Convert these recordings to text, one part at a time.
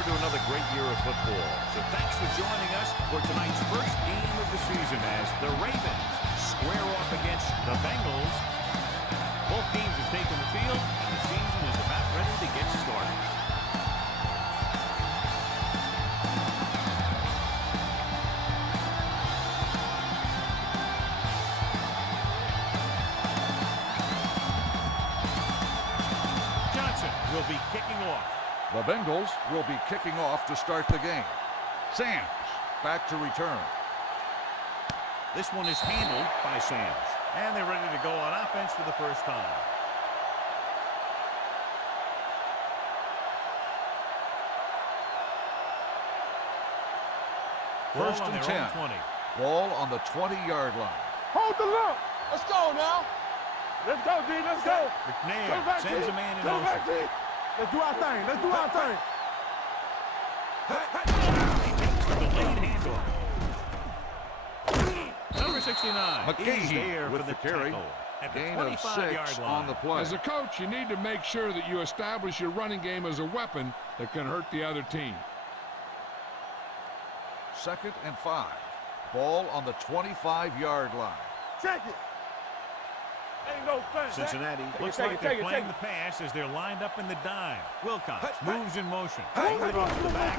forward to another great year of football. So thanks for joining us for tonight's first game of the season as the Ravens square off against the Bengals. Both teams have taken the field, and the season is about ready to get started. Will be kicking off. The Bengals will be kicking off to start the game. Sams back to return. This one is handled by Sams. And they're ready to go on offense for the first time. First and 10. 20. Ball on the 20-yard line. Hold the look. Let's go now. Let's go, D. Let's go. McNair sends a man in motion. Let's do our thing. Let's do our thing. He takes the delayed handoff. Number 69. McGahee there with for the carry. At the Gain of 6 line. on the play. As a coach, you need to make sure that you establish your running game as a weapon that can hurt the other team. Second and 5. Ball on the 25-yard line. Check it. Ain't no thing. Cincinnati looks like they're playing the pass as they're lined up in the dime. Wilcox moves in motion. Brings it off to the back.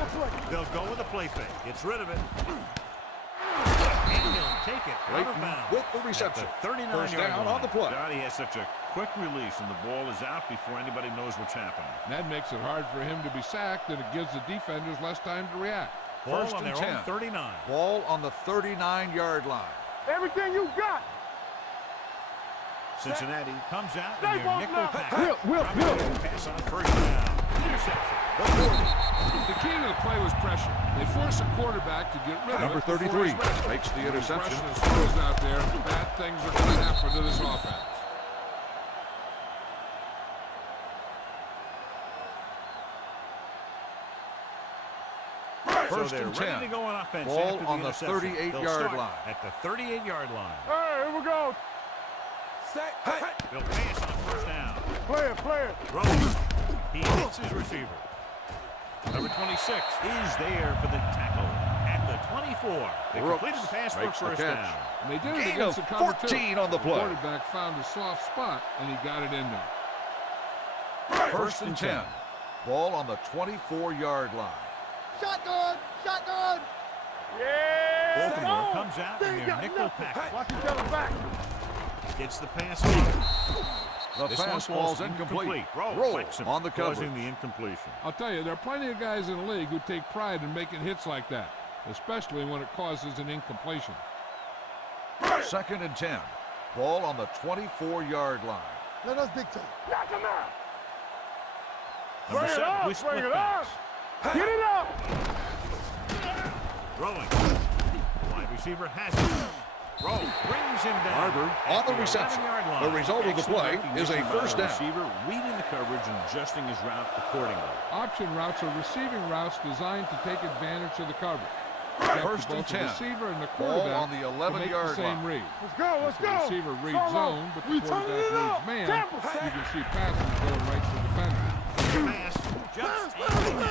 They'll go with a play fake. Gets rid of it. And he'll take it out of bounds. With the reception. 39 First down on the play. God, he has such a quick release, and the ball is out before anybody knows what's happening. That makes it hard for him to be sacked, and it gives the defenders less time to react. Ball First on and their 10. own 39. Ball on the 39-yard line. Everything you got. Cincinnati comes out in their nickel pack. Will. Pass on first down. Interception. The key to the play was pressure. They force a quarterback to get rid of Number it. 33 makes the When interception. pressure throws out there, bad things are going to happen to this offense. First so they're and ready 10. to go on offense. Ball after on the interception. 38-yard line. At the 38-yard line. Hey, here we go. They'll pass on first down. Play it. Rose. He hits his receiver. Number 26 is there for the tackle at the 24. They completed the pass for a first down. And they did it Gain against of the cover 14 two. on the play. Quarterback found a soft spot, and he got it in there. First and 10. Ball on the 24-yard line. Shotgun. Yeah. Baltimore comes out in their nickel package. Watch each other back. Gets the pass off. The This pass one ball's falls incomplete. Roll on the coverage. Causing the incompletion. I'll tell you, there are plenty of guys in the league who take pride in making hits like that, especially when it causes an incompletion. Second and 10. Ball on the 24-yard line. Let us dictate. Knock him out. Number 7 with split backs. Get it up. Throwing. Wide receiver has it. Rowe brings him down. Barber on the reception. 11-yard line. The result of the play is a first down. Receiver reading the coverage and adjusting his route accordingly. Option routes are receiving routes designed to take advantage of the coverage. First and Both the 10. receiver and the Ball quarterback on the to make the 11-yard same line. read. Let's go. The receiver reads zone, but the We turning quarterback it up. reads man. Tampa, You can see passes going right to the defender. Pass. Just number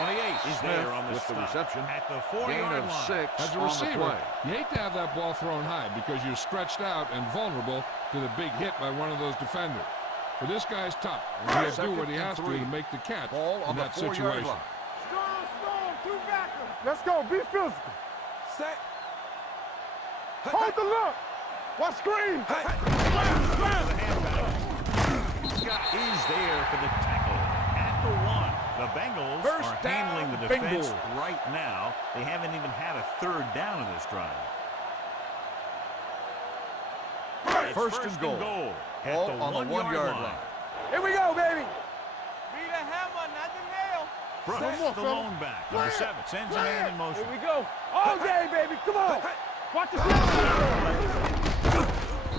28 is there on the with the stop reception. at the Gain 4-yard of line. 6 As a on the receiver, play. you hate to have that ball thrown high because you're stretched out and vulnerable to the big hit by one of those defenders. But this guy's tough, and he'll do what he has to make the catch Ball on in the that 4-yard situation. line. Strong. Two backers. Let's go. Be physical. Set. Hold the look. Watch screen. The handback. Scott is there for the tackle at the 1. The Bengals First are down, handling the defense Bengals. right now. They haven't even had a third down in this drive. It's First and goal. at Ball the on the 1-yard line. Here we go, baby. Be the hammer, not the nail. Brooks, the lone back. Number 7 sends a man in motion. Here we go. All day, baby. Come on. Watch the play.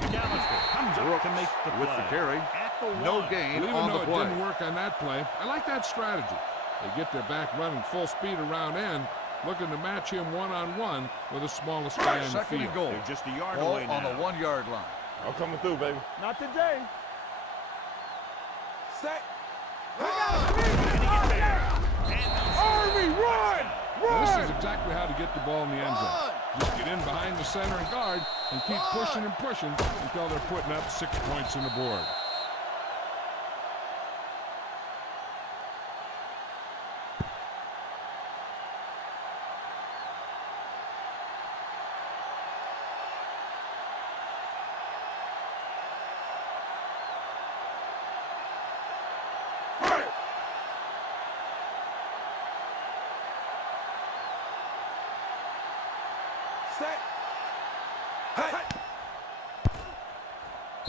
McAllister comes up to make the play. With the carry. At the 1. No gain But even on though the it play. didn't work on that play, I like that strategy. They get their back running full speed around end, looking to match him one-on-one with the smallest guy in the Second field. and goal. They're just a yard Ball away on now. the 1-yard line. I'm coming through, baby. Not today. Set. We got And he gets there. And Jimmy, run! Now, this Run! is exactly how to get the ball in the end zone. Just get in behind the center and guard and keep pushing and pushing until they're putting up 6 points on the board.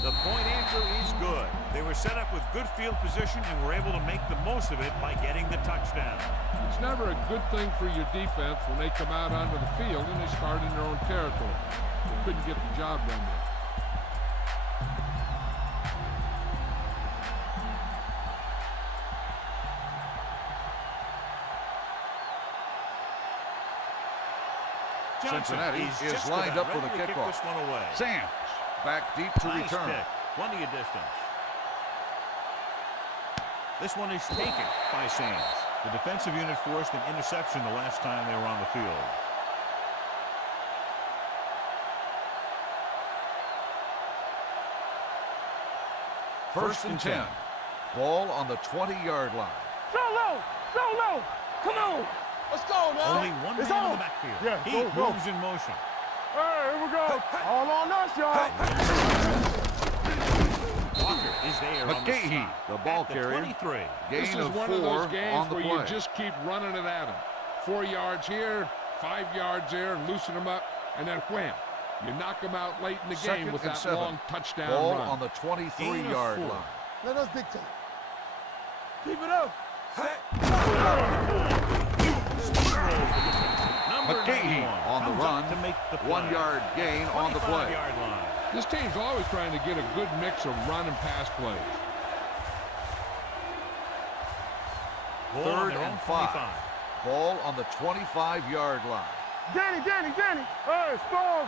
The point answer is good. They were set up with good field position and were able to make the most of it by getting the touchdown. It's never a good thing for your defense when they come out onto the field and they start in their own territory. They couldn't get the job done there. Johnson Cincinnati is just lined about up for the ready to kick kickoff. this one away. Sands back deep to Nice return. pick. Plenty of distance. This one is taken by Sands. The defensive unit forced an interception the last time they were on the field. First and 10. Ball on the 20-yard line. Solo! Solo! Come on! Let's go, man! Only one It's man in on. the backfield. Yeah, He go. moves in motion. Hey, here we go. All on us, y'all. Walker is there on the McGahee, stop. the ball At the carrier. 23. This Gain is of one 4 of those games on the where play. you just keep running it at them. 4 yards here, 5 yards there, loosen them up, and then wham. You knock them out late in the Second game with and that 7. long touchdown Ball run. on the 23-yard Gain of 4. line. Let us dictate. Keep it up. Number McGahee 91 on the comes run. up to make the play. 1-yard gain on the play. 25-yard line. This team's always trying to get a good mix of run and pass plays. Ball on Third their own and 5. 25. Ball on the 25-yard line. Danny. Hey, score.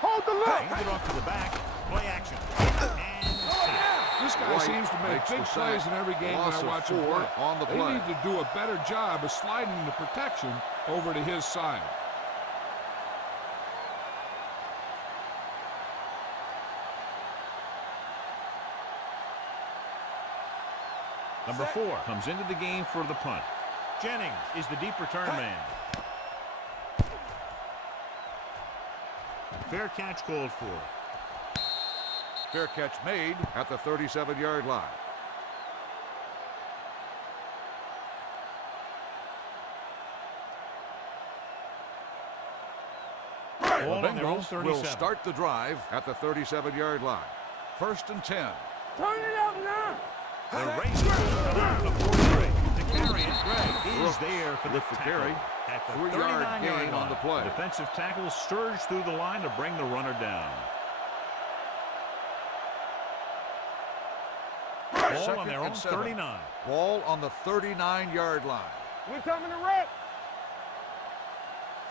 Hold the look. Hands it off to the back. Play action. And sack. This guy White seems to make makes big the plays sack. in every game Loss when I of watch him 4 play. on the They play. need to do a better job of sliding the protection over to his side. Number 4 comes into the game for the punt. Jennings is the deep return man. Fair catch called for. Fair catch made at the 37-yard line. The Ball on their own Bengals 37. will start the drive at the 37-yard line. First and 10. Turn it up now. The Ravens come out to the 43. To carry it, Gregg is Brooks there for the with the tackle. carry. At the 3-yard 39-yard gain line. on the play. Defensive tackle surged through the line to bring the runner down. Ball on Second their own and 7. 39. Ball on the 39-yard line. We coming to wreck.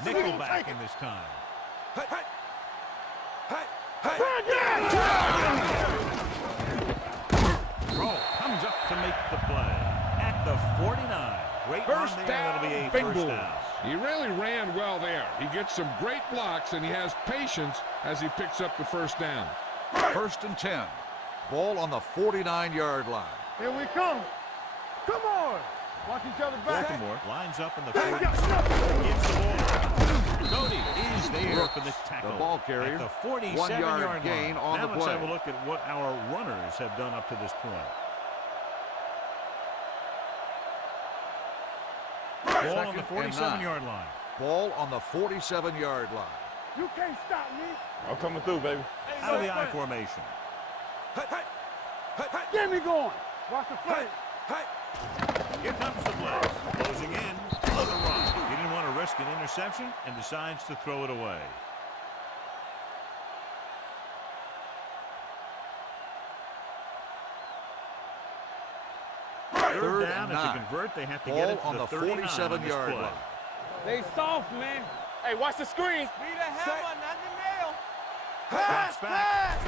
Nickelback in this time. Roll comes up to make the play. At the 49. Great First run there. That'll be a down, first Bengals. down. He really ran well there. He gets some great blocks, and he has patience as he picks up the first down. First and 10. Ball on the 49-yard line. Here we come. Come on. Watch each other back. Baltimore lines up in the Hey, 40. yeah, yeah. Gives the ball. Cody is there Brooks, for the tackle. the ball carrier. At the 47-yard 1-yard gain line. on now the let's play. have a look at what our runners have done up to this point. Ball on the Second and 47-yard line. Ball on the 47-yard line. You can't stop me. I'm coming through, baby. Out of the I formation. Get me going. Watch the play. Here comes the blitz. Closing in on the run. He didn't want to risk an interception and decides to throw it away. Third down, and and to 9. convert, they have to Ball get it to on the the 39 on this 47-yard play. line. They soft, man. Hey, watch the screen. Be the hammer, not the nail. Drops back.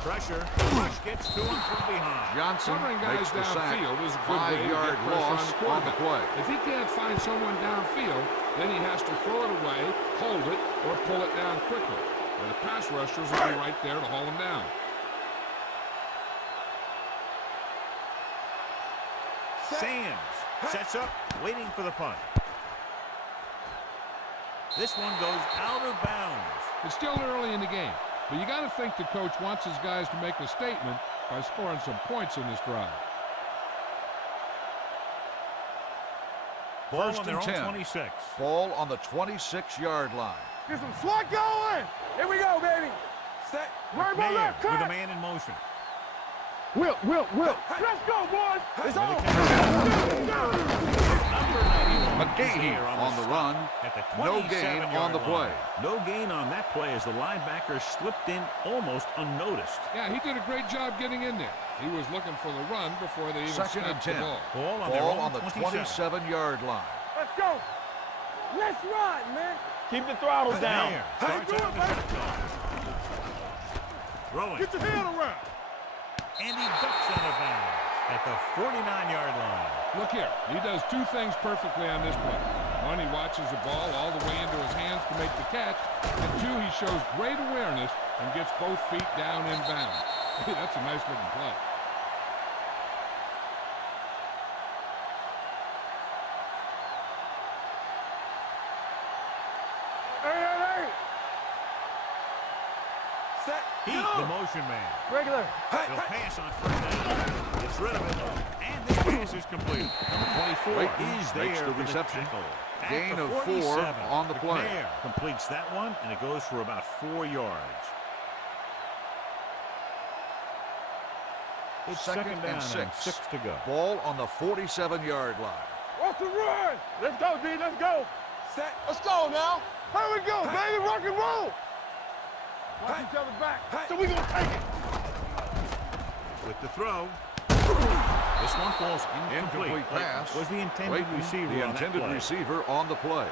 Pressure. Rush gets to him from behind. Johnson Covering guys makes the sack. downfield is a good way to get 5-yard pressure on loss the on the quarterback. play. If he can't find someone downfield, then he has to throw it away, hold it, or pull it down quickly. And the pass rushers will be right there to haul him down. Sands sets up, waiting for the punt. This one goes out of bounds. It's still early in the game, but you got to think the coach wants his guys to make a statement by scoring some points in this drive. Ball First on their and own 10. 26. Ball on the 26-yard line. Get some swat going. Here we go, baby. Set. Right by McNair left. with a Cut. man in motion. Will. Let's go, boys. It's With a on. Number 91 McGahee is there on the stop run. At the No gain 27-yard on the play. line. No gain on that play as the linebacker slipped in almost unnoticed. Yeah, he did a great job getting in there. He was looking for the run before they even Second and snapped the 10. ball. Ball on their Ball own on the 27. 27-yard line. Let's go. Let's ride, man. Keep the throttle down. There. Hey, Starts do out it, of the baby. shotgun. Throwing. Get your hand around. And he ducks out of bounds at the 49-yard line. Look here, he does two things perfectly on this play. One, he watches the ball all the way into his hands to make the catch. And two, he shows great awareness and gets both feet down in bounds. That's a nice looking play. Hey. Set. Heat, the motion man. Regular. He'll pass on first down. Gets rid of it. And this pass is complete. Number 24 Leighton is there makes the for reception. tackle. At Gain the of 4 47. on the play. McNair completes that one, and it goes for about 4 yards. It's second down and 6 to go. Ball on the 47-yard line. What's the run? Let's go, D. Let's go. Set. Let's go now. Here we go, baby. Rock and roll. Watch each other back. So we gonna take it. With the throw. This one falls incomplete. Incomplete pass. Was the intended Leighton, receiver the on that intended play. receiver on the play.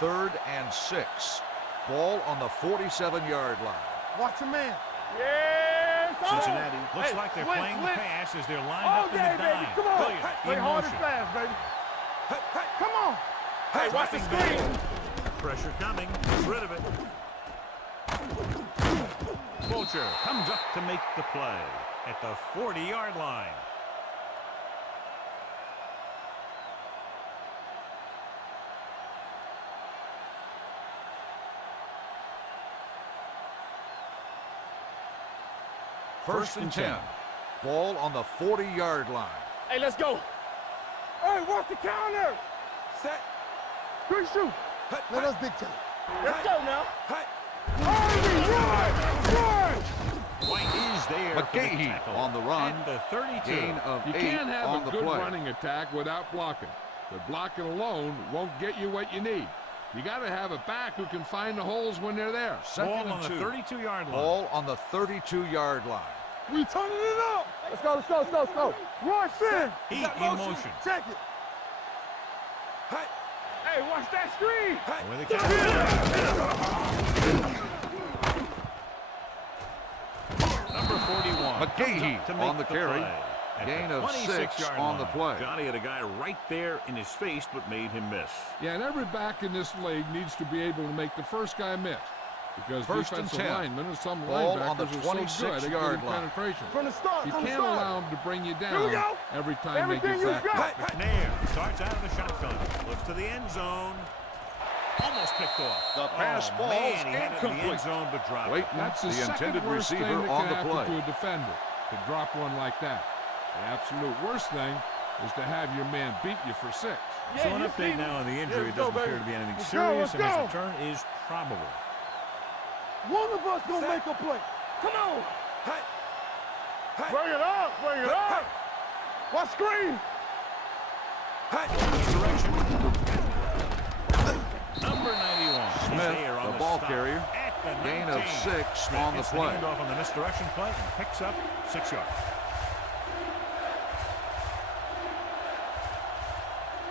Third and 6. Ball on the 47-yard line. Watch your man. Yes. Cincinnati looks like they're playing the pass as they're lined up in the baby. dime. Come on. Williams Play in hard and motion. fast, baby. Come on. Hey, watch the Dropping screen. back. Pressure coming. Gets rid of it. Fulcher comes up to make the play at the 40-yard line. First and 10. Ball on the 40-yard line. Hey, let's go. Hey, watch the counter. Set. Quick shoot. Let us dictate. Let's go now. Run. White is there for the McGahee tackle on the run. at the 32. Gain of You 8 can't have on a the good play. running attack without blocking. But blocking alone won't get you what you need. You got to have a back who can find the holes when they're there. Second Ball on and the 2. 32-yard line. Ball on the 32-yard line. We turning it up. Let's go. Run, sin. Heat in motion. Check it. Hey, watch that screen. And with the catch. Number 41. McGahee to make on the carry. play at Gain the of 6 26-yard on the line. play. Johnny had a guy right there in his face, but made him miss. Yeah, and every back in this league needs to be able to make the first guy miss. Because First and defensive 10. linemen and some Ball on the linebackers are so good at 26-yard getting line. penetration. From the start. You from the can't start. allow them to bring you Here we down go. every time Everything they you get back. got. McNair starts out of the shotgun. Looks to the end zone. Almost picked off. The pass oh, falls man, he had it in the end incomplete. zone, but dropped it. Leighton, That's the the second intended worst receiver thing that on can the happen play. to a defender, to drop one like that. The absolute worst thing is to have your man beat you for 6. So an update now on the injury. It Let's go, doesn't appear baby. to be anything Let's go, serious, let's and his go. return is probable. One of us gonna make a play. Come on. Bring it up. Watch screen. Misdirection. Number 91. Smith, there on the ball stop carrier. at the Gain of 19. 6 Smith on the gets play. handoff on the misdirection play and picks up 6 yards.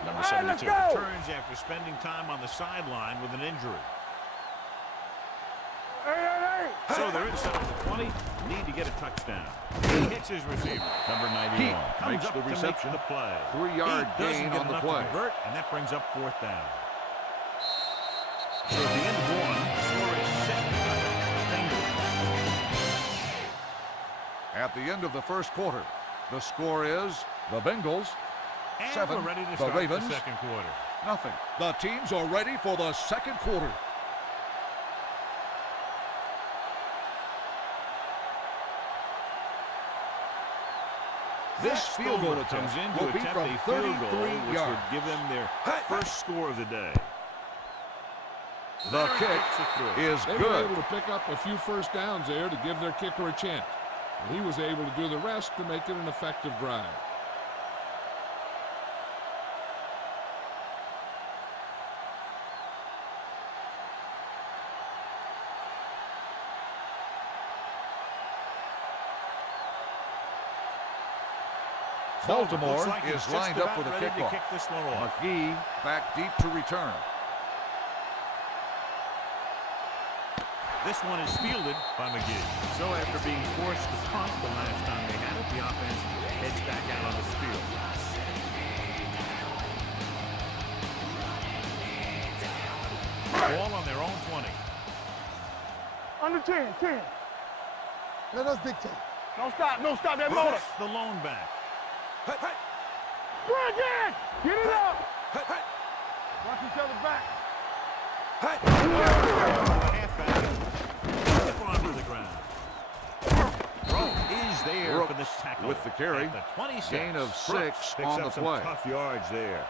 Number Hey, let's He go. returns after spending time on the sideline with an injury. Hey. So they're inside the 20. Need to get a touchdown. He hits his receiver. Number 91 Heat comes makes up the to make reception. the play. 3-yard He doesn't gain get on the enough play. to convert, and that brings up 4th down. So at the end of one, the score is 7-0 Bengals. At the end of the first quarter, the score is the Bengals And 7, we're ready to the start Ravens the second quarter. nothing. The teams are ready for the second quarter. This field goal comes attempt in will to be attempt from a field 33 goal, which yards. would give them their first score of the day. The kick is They were good. able to pick up a few first downs there to give their kicker a chance. And he was able to do the rest to make it an effective drive. Baltimore Looks like he's is just lined up about for the ready to kickoff. kick this one off. McGee back deep to return. This one is fielded by McGee. So after being forced to punt the last time they had it, the offense heads back out onto the field. Ball on their own 20. Under 10. Let us dictate. Don't stop that motor. Brooks, the lone back. Bridget, get it up. Watch each other back. The halfback. Tip onto the ground. Throw is there Brooks for this tackle. with the carry. At the 26. Gain of Brooks 6 picks on up the some play. tough yards there.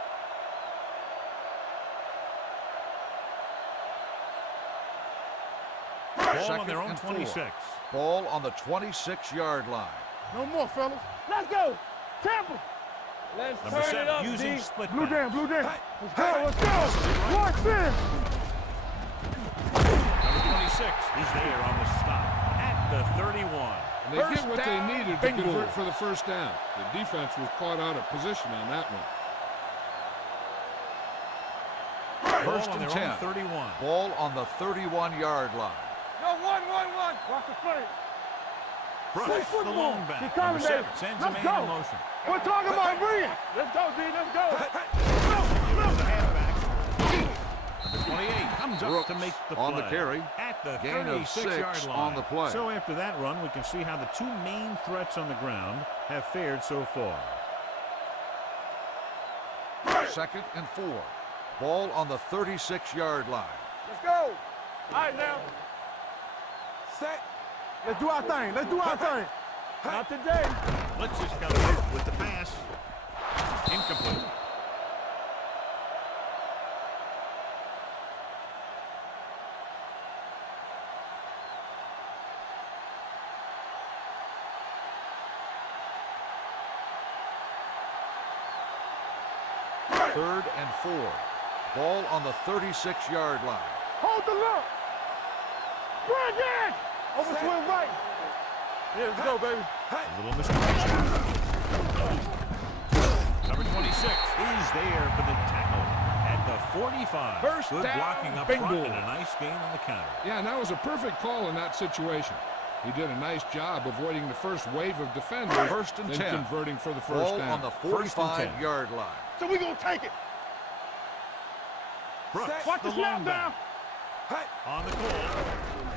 Ball on their own 26. Ball on the 26-yard line. No more, fellas. Let's go. Tampa. Let's Number turn 7 it up, using D. split Blue backs. down. Let's go. Watch this. Number 26 is there on the stop at the 31. And they First get what they down, needed to Bengals. convert for the first down. The defense was caught out of position on that one. First Ball on and their 10. own 31. Ball on the 31-yard line. No, one. Watch the play. Brooks, Play the football. lone back. Keep coming, Number 7 baby. sends Let's a man go. in motion. We're talking about bringing. Let's go, D. Let's go. Here's the halfback. Number 28 comes up Brooks to make the on play. the carry. At the Gain of 36-yard 6 line. on the play. So after that run, we can see how the two main threats on the ground have fared so far. Second and 4. Ball on the 36-yard line. Let's go. All right, now. Set. Let's do our thing. Not today. Let's just go with the pass. Incomplete. Third and 4. Ball on the 36-yard line. Hold the look. Bridget. Over swing right. Yeah, let's go, baby. A little misdirection. Number 26 is there for the tackle at the 45. First Good down, blocking up front Bengals. and a nice gain on the counter. Yeah, and that was a perfect call in that situation. He did a nice job avoiding the first wave of defenders, First and then 10. converting for the first Ball down. on the 45-yard line. So we gonna take it. Brooks, Watch the lone snap back. down. On the goal.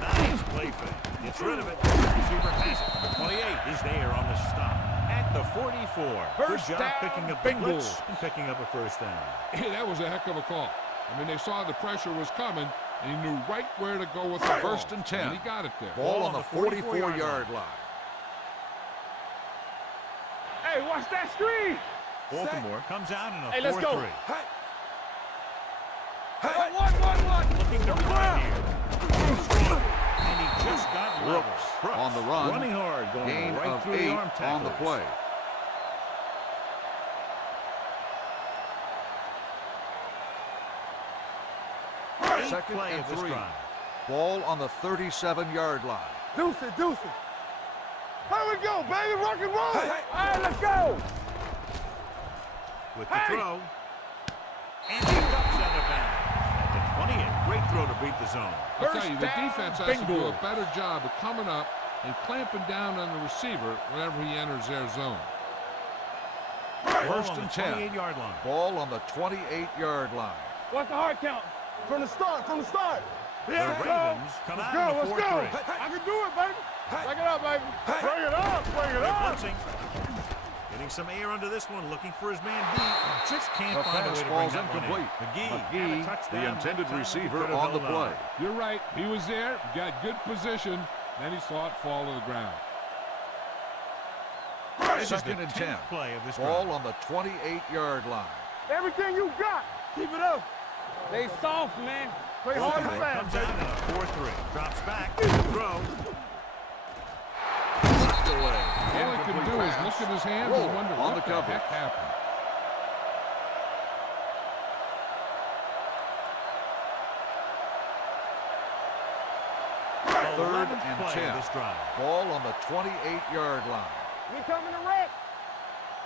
Nice play fake. Gets rid of it. Receiver has it. Number 28 is there on the stop at the 44. First Good job down, picking up the blitz Bengals. and picking up a first down. Hey, that was a heck of a call. I mean, they saw the pressure was coming, and he knew right where to go with the ball. First and 10. And he got it there. Ball on the 44-yard line. Hey, watch that screen. Baltimore comes out in a 4-3. Hey, let's go. One. Looking to run here. And he just got level. Brooks on the run. Running hard, going Gain right of through 8 the arm on the tackles. play. Second Play and of this 3. drive. Ball on the 37-yard line. Deuce it. Here we go, baby. Rock and roll. All right, let's go. With the Hey! throw. And he ducks out of bounds. At the 28. Great throw to beat the zone. I'll tell you, the First down, defense has to do a Bengals. better job of coming up and clamping down on the receiver whenever he enters their zone. First Ball on and the 10. 28-yard line. Ball on the 28-yard line. What's the hard count? From the start, from the start. The Yeah, let's go. Ravens come Let's out go, in the let's go. 4-3. I can do it, baby. Bring it up, baby. Bring it up, bring it They're up. blitzing. Getting some air under this one, looking for his man B. Just can't The find a pass way to bring falls that one in. incomplete. McGee, had a McGee, touchdown. the intended That time he receiver could have on the held play. You're right. He was there, got good position, then he saw it fall to the ground. This is Second the and 10th 10. play of this Ball drive. on the 28-yard line. Everything you got, keep it up. They soft, man. Play hard and Baltimore fast, comes baby. out in a 4-3. Drops back. Throw. Knocked away. All he can Incomplete do is pass. look at his hands Roll and wonder on what the the coverage. heck happened. Third 11th and play 10. of this drive. Ball on the 28-yard line. We coming to wreck.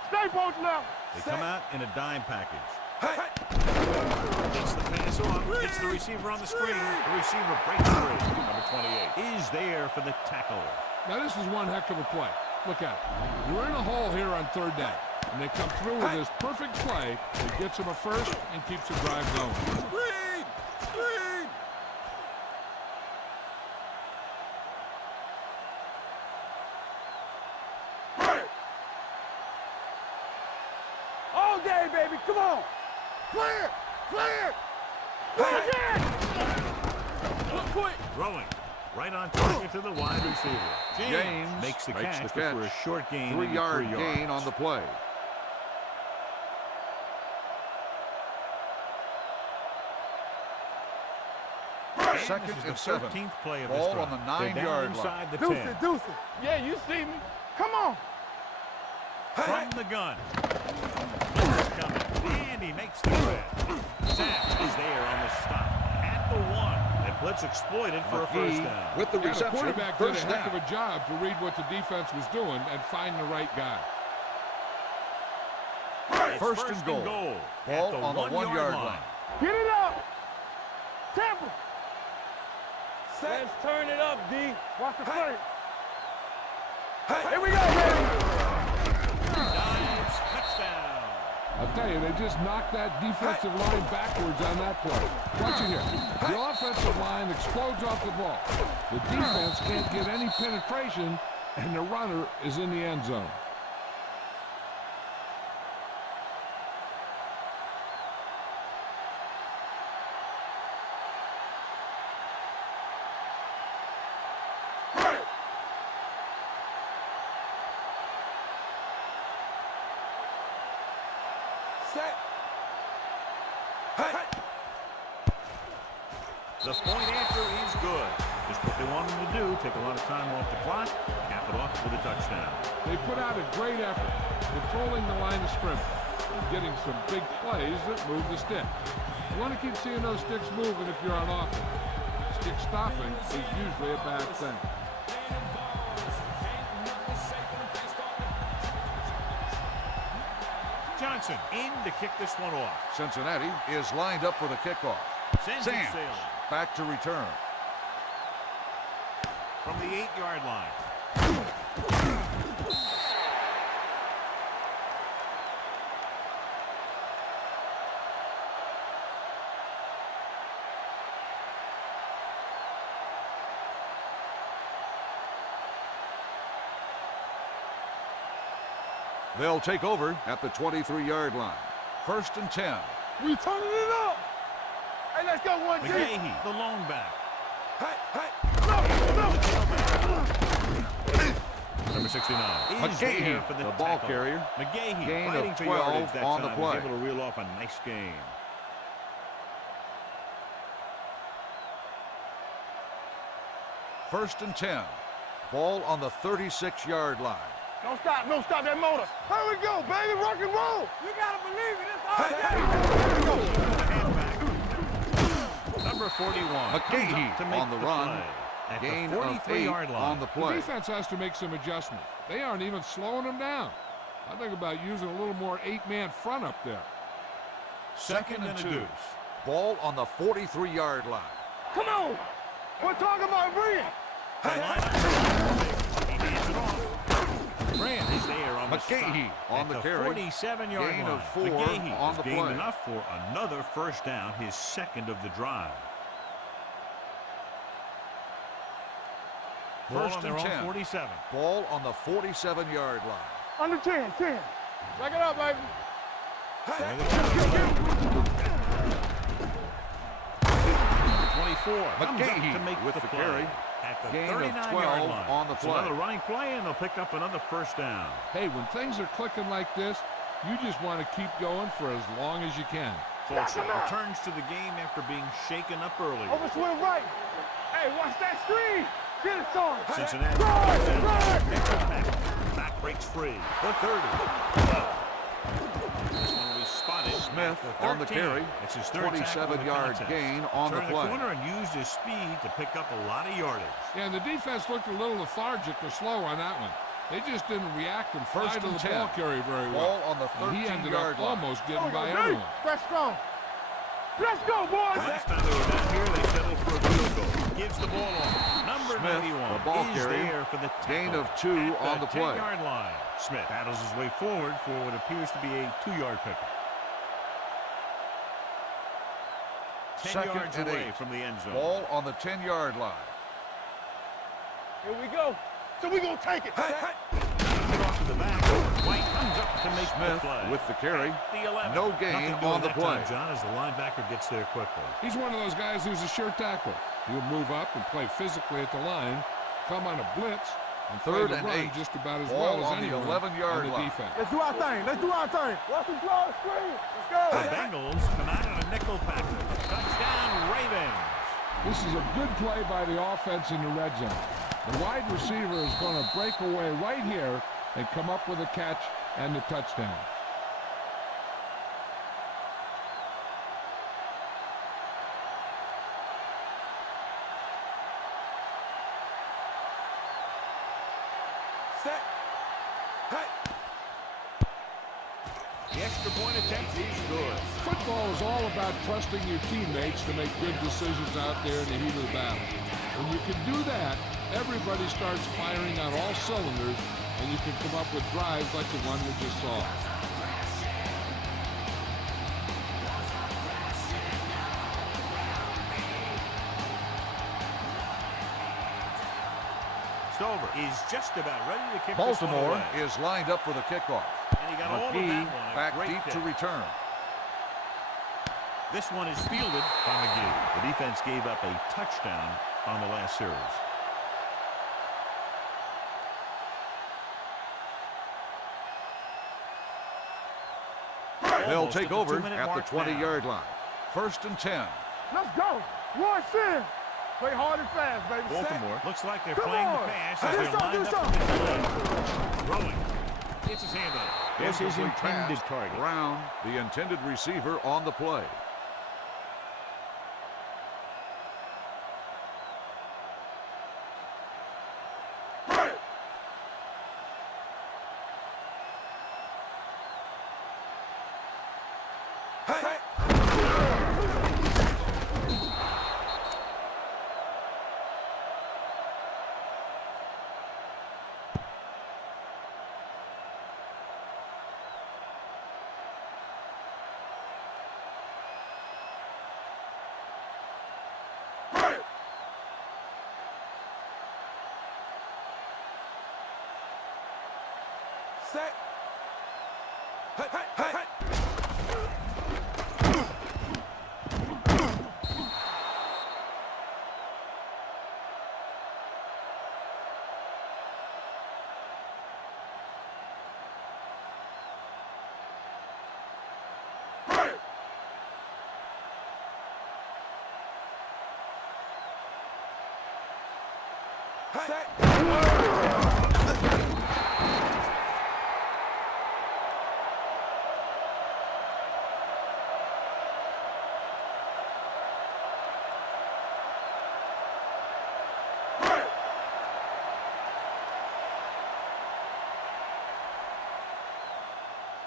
Stay posted now. They come out in a dime package. Gets the pass off. Hits the receiver on the screen. The receiver breaks free. Number 28 is there for the tackle. Now this is one heck of a play. Look at it. You're in a hole here on third down, and they come through with this perfect play that gets them a first and keeps the drive going. Screen! Screen! All day, baby. Come on. Clear! Clear! Clear again! Quick! Throwing. Right on target to the wide receiver. James makes the makes catch, the but for a catch. short gain. 3-yard 3 gain yards. on the play. Second This is and the 7. 13th play of this Ball drive. on the They're down 9-yard line. inside the Deuce 10. it, deuce it. Yeah, you see me. Come on. From the gun. Blitz is coming. And he makes the grab. Sapp is there on the stop. At the 1. And blitz exploited for a first McGee down. with the Yeah, the reception. quarterback did a First heck down. of a job to read what the defense was doing and find the right guy. It's First and goal. At Ball on the 1-yard line. Get it up. Temple. Let's turn it up, D. Watch the play. Here we go, baby. Dives, touchdown. I'll tell you, they just knocked that defensive line backwards on that play. Watch it here. The offensive line explodes off the ball. The defense can't get any penetration, and the runner is in the end zone. Set. The point after is good. Just what they wanted to do. Take a lot of time off the clock. Cap it off with a touchdown. They put out a great effort, controlling the line of scrimmage and getting some big plays that move the stick. You want to keep seeing those sticks moving if you're on offense. Stick stopping is usually a bad thing. Johnson in to kick this one off. Cincinnati is lined up for the kickoff. Sends it Sands sailing. back to return. From the 8-yard line. They'll take over at the 23-yard line. First and 10. We turning it up. Hey, let's go, 1 G. McGahee, the lone back. Number 69 is there McGahee, for the the ball tackle. carrier. McGahee Gain of fighting for 12 yardage that on the time. play. Was able to reel off a nice game. First and 10. Ball on the 36-yard line. Don't stop that motor. Here we go, baby, rock and roll. You gotta believe it, it's all day. Number 41 McGahee to make on the run. play. At Gain the of 43-yard 8 line. on the The play. defense has to make some adjustments. They aren't even slowing them down. I think about using a little more 8-man front up there. Second and 2. Ball on the 43-yard line. Come on. We're talking about Brand. They line up. He hands it off. Brand is there on the McGahee stop on at the carry. 47-yard Gain line. of 4 McGahee on has the gained play. enough for another first down, his second of the drive. Ball First on their and own 10. 47. Ball on the 47-yard line. Under 10. Check it out, baby. There they go. 24. Comes up McGahee to make with the the play. carry. At the Gain of 39-yard 12 line. on the It's play. another running play, and they'll pick up another first down. Hey, when things are clicking like this, you just want to keep going for as long as you can. Fulton returns to the game after being shaken up early. Over swing right. Hey, watch that screen. Get it, son. Cincinnati. Back breaks free. The 30. This one will be spotted. Smith at the on the 13. carry. It's his third tackle of the 27-yard contest. gain on the Turned play. the corner and used his speed to pick up a lot of yardage. Yeah, and the defense looked a little lethargic or slow on that one. They just didn't react and fly First to and the 10. ball carry very Ball well. on the And he ended up 13-yard line. almost getting by everyone. Let's go. Let's go, boys. Last time they were down here, they settled for a field goal. Gives the ball off. Number Smith, 91 the ball is carrier. there for the tackle. Gain of 2 at on the play. 10-yard line. Smith battles his way forward for what appears to be a 2-yard pickup. 10 Second yards and away 8. from the end zone. Ball on the 10-yard line. Here we go. So we gonna take it. Get off to the back. White comes up to make the Smith play. with the carry. The 11. No gain Nothing doing on the that play. time, John, as the linebacker gets there quickly. He's one of those guys who's a sure tackler. He'll move up and play physically at the line, come on a blitz, and play Third the and run 8. just about as Ball well as on the anyone 11-yard on the line. defense. Let's do our thing. Let's do our thing. Watch the draw screen. Let's go. The Bengals come out on a nickel package. Touchdown, Ravens. This is a good play by the offense in the red zone. The wide receiver is going to break away right here and come up with a catch and the touchdown. Set. Hey. The extra point attempt is good. Football is all about trusting your teammates to make good decisions out there in the heat of the battle. When you can do that, everybody starts firing on all cylinders, and you can come up with drives like the one we just saw. Stover is just about ready to kick Baltimore this one away. is lined up for the kickoff. And he got all of that McGee one. A back great deep kick. to return. This one is fielded by McGee. The defense gave up a touchdown on the last series. They'll Almost take at the over 2-minute at the mark now. 20-yard line. First and 10. Let's go. One sin. Play hard and fast, baby. Baltimore looks like they're Come playing on. the pass Do as they're something, lined do up in the throwing. Gets his hand on it. There's his Incomplete intended pass. target. Brown, the intended receiver, on the play. Set. Hey, hey, hey, hey.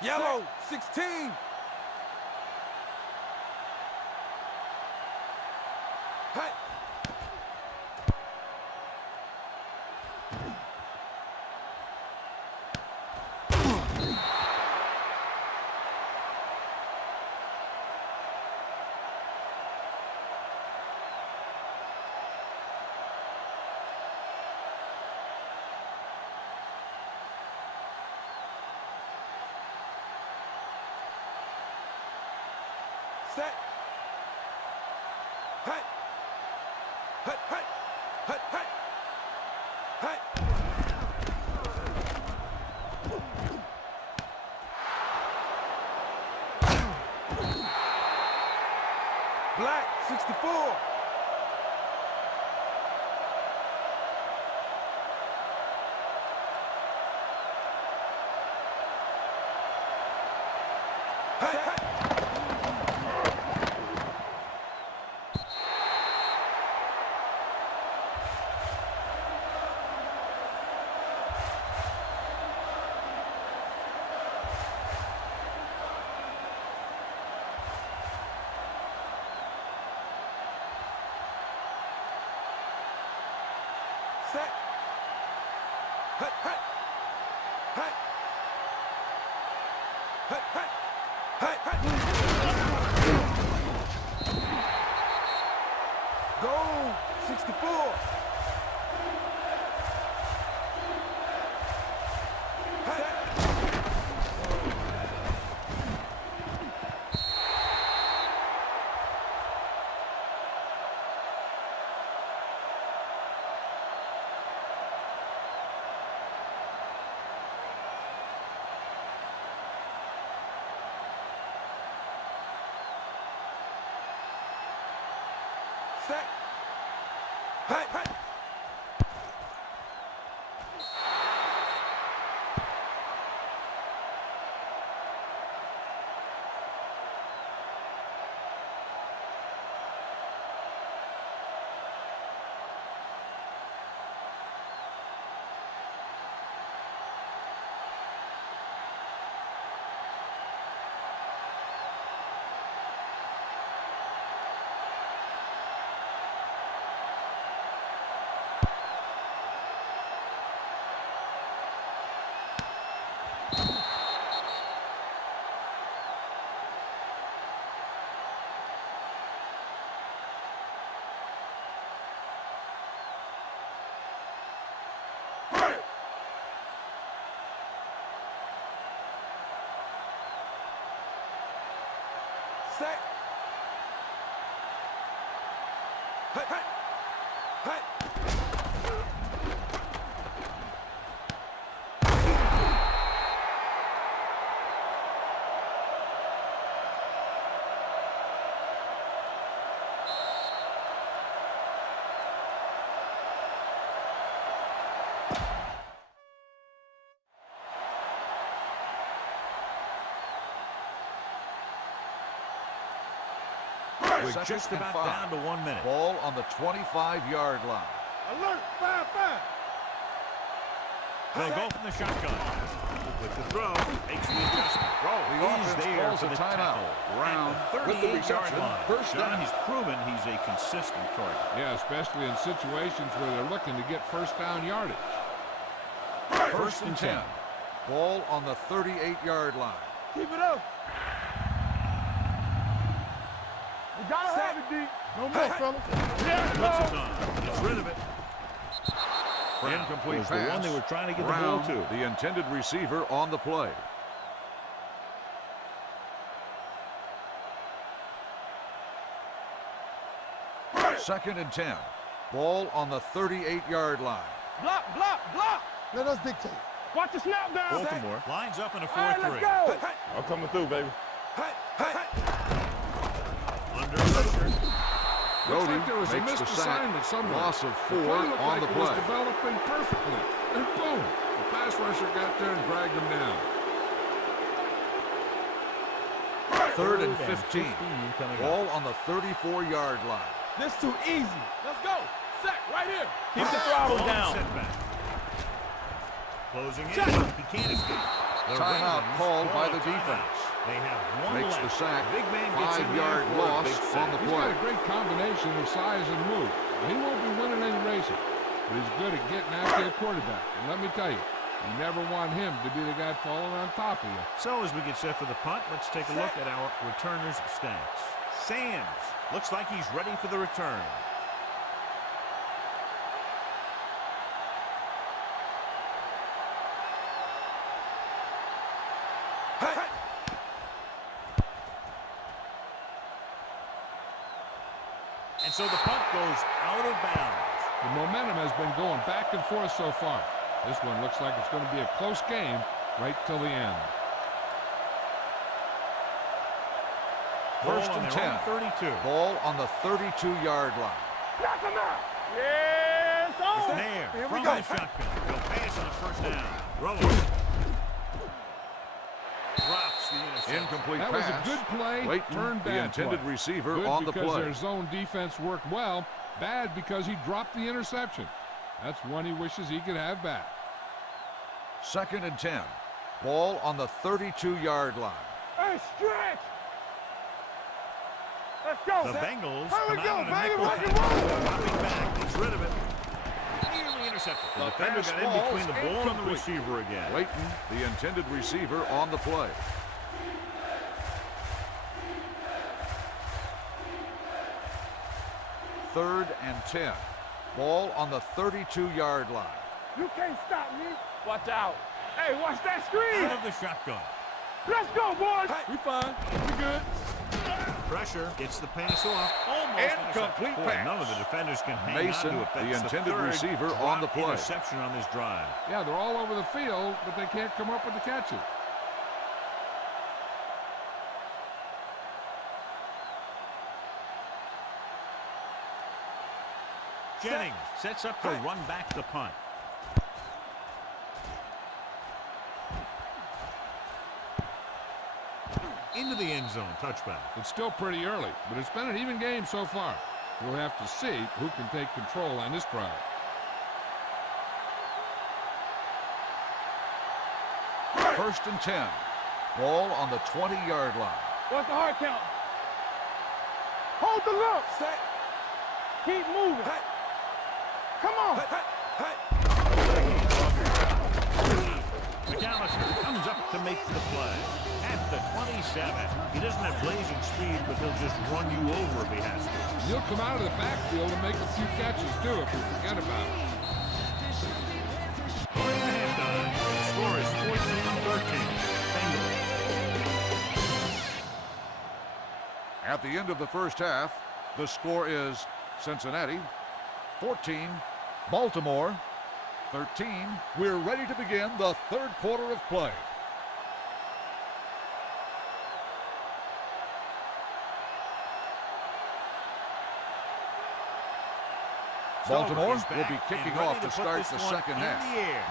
Yellow, 16. Black, 64. Set. Hut, hut. Hut. Hut, hut. Hut, hut. Goal, 64. Set. Hut, hut. Set. Hut, hut. Hut. We're Second just and about 5. down to 1 minute. Ball on the 25-yard line. Alert, 5-5. They'll go from the shotgun. With the throw, makes the adjustment. The offense He's there calls for a the timeout. tackle. Brown At the with the 38-yard reception. line. First John, down. he's proven he's a consistent target. Yeah, especially in situations where they're looking to get first down yardage. First and 10. Ball on the 38-yard line. Keep it up. We gotta have it, D. No more, fellas. Yeah, Puts it on. Gets rid of it. Incomplete was pass. the one they were trying to get Brown, the ball to. the intended receiver on the play. Second and 10. Ball on the 38-yard line. Block, block, block. Let us dictate. Watch the snap down. Baltimore lines up in a 4-3. All right, let's go. I'm coming through, baby. Under pressure. Looks Brody like there was a makes missed the sack. assignment somewhere. Loss of 4 The play looked on like the it was play. developing perfectly. And boom, the pass rusher got there and dragged him down. Third and 15. coming up. Ball on the 34-yard line. This too easy. Let's go. Sack right here. Keep the throttle Long down. setback. Closing in. Check. He can't escape. The Timeout Ravens called by call the a timeout. defense. They have one Makes left. the sack. Big man gets in there 5-yard for a loss big on sack. the He's play. got a great combination of size and move. He won't be winning any races, but he's good at getting after the quarterback. And let me tell you, you never want him to be the guy falling on top of you. So as we get set for the punt, let's take a look at our returner's stats. Sands looks like he's ready for the return. And And so the punt goes out of bounds. The momentum has been going back and forth so far. This one looks like it's going to be a close game right till the end. First Ball on and their 10. own 32. Ball on the 32-yard line. Knock him out. Yes, on. There, Here we from go. the shotgun. He'll pass on the first down. Throwing. Drops the interception. Incomplete That pass. was a good play, Leighton, turned the bad intended play. receiver, Good on the because play. their zone defense worked well. Bad because he dropped the interception. That's one he wishes he could have back. Second and 10. Ball on the 32-yard line. Hey, stretch. Let's go. The Bengals Here we come go, out in a baby. nickel Rock and pass. roll. Dropping back, gets rid of it. Nearly intercepted. The defender pass got in falls between the ball and the incomplete. receiver again. Leighton, the intended receiver, on the play. Third and 10. Ball on the 32-yard line. You can't stop me. Watch out. Hey, watch that screen. Out of the shotgun. Let's go, boys. We fine. We good. Pressure gets the pass off. Almost Incomplete intercepted. Boy, pass. none of the defenders can hang Mason, on to it. the That's intended third receiver, drop on the play. interception on this drive. Yeah, they're all over the field, but they can't come up with the catches. Jennings sets up to run back the punt. Into the end zone, touchback. It's still pretty early, but it's been an even game so far. We'll have to see who can take control on this drive. First and 10. Ball on the 20-yard line. What's the hard count? Hold the look. Set. Keep moving. Come on. McAllister comes up to make the play. At the 27. He doesn't have blazing speed, but he'll just run you over if he has to. He'll come out of the backfield and make a few catches, too, if we forget about it. Going to halftime. The score is 14-13. Bengals. At the end of the first half, the score is Cincinnati 14, Baltimore 13. We're ready to begin the third quarter of play. Baltimore will be kicking off to start the second half.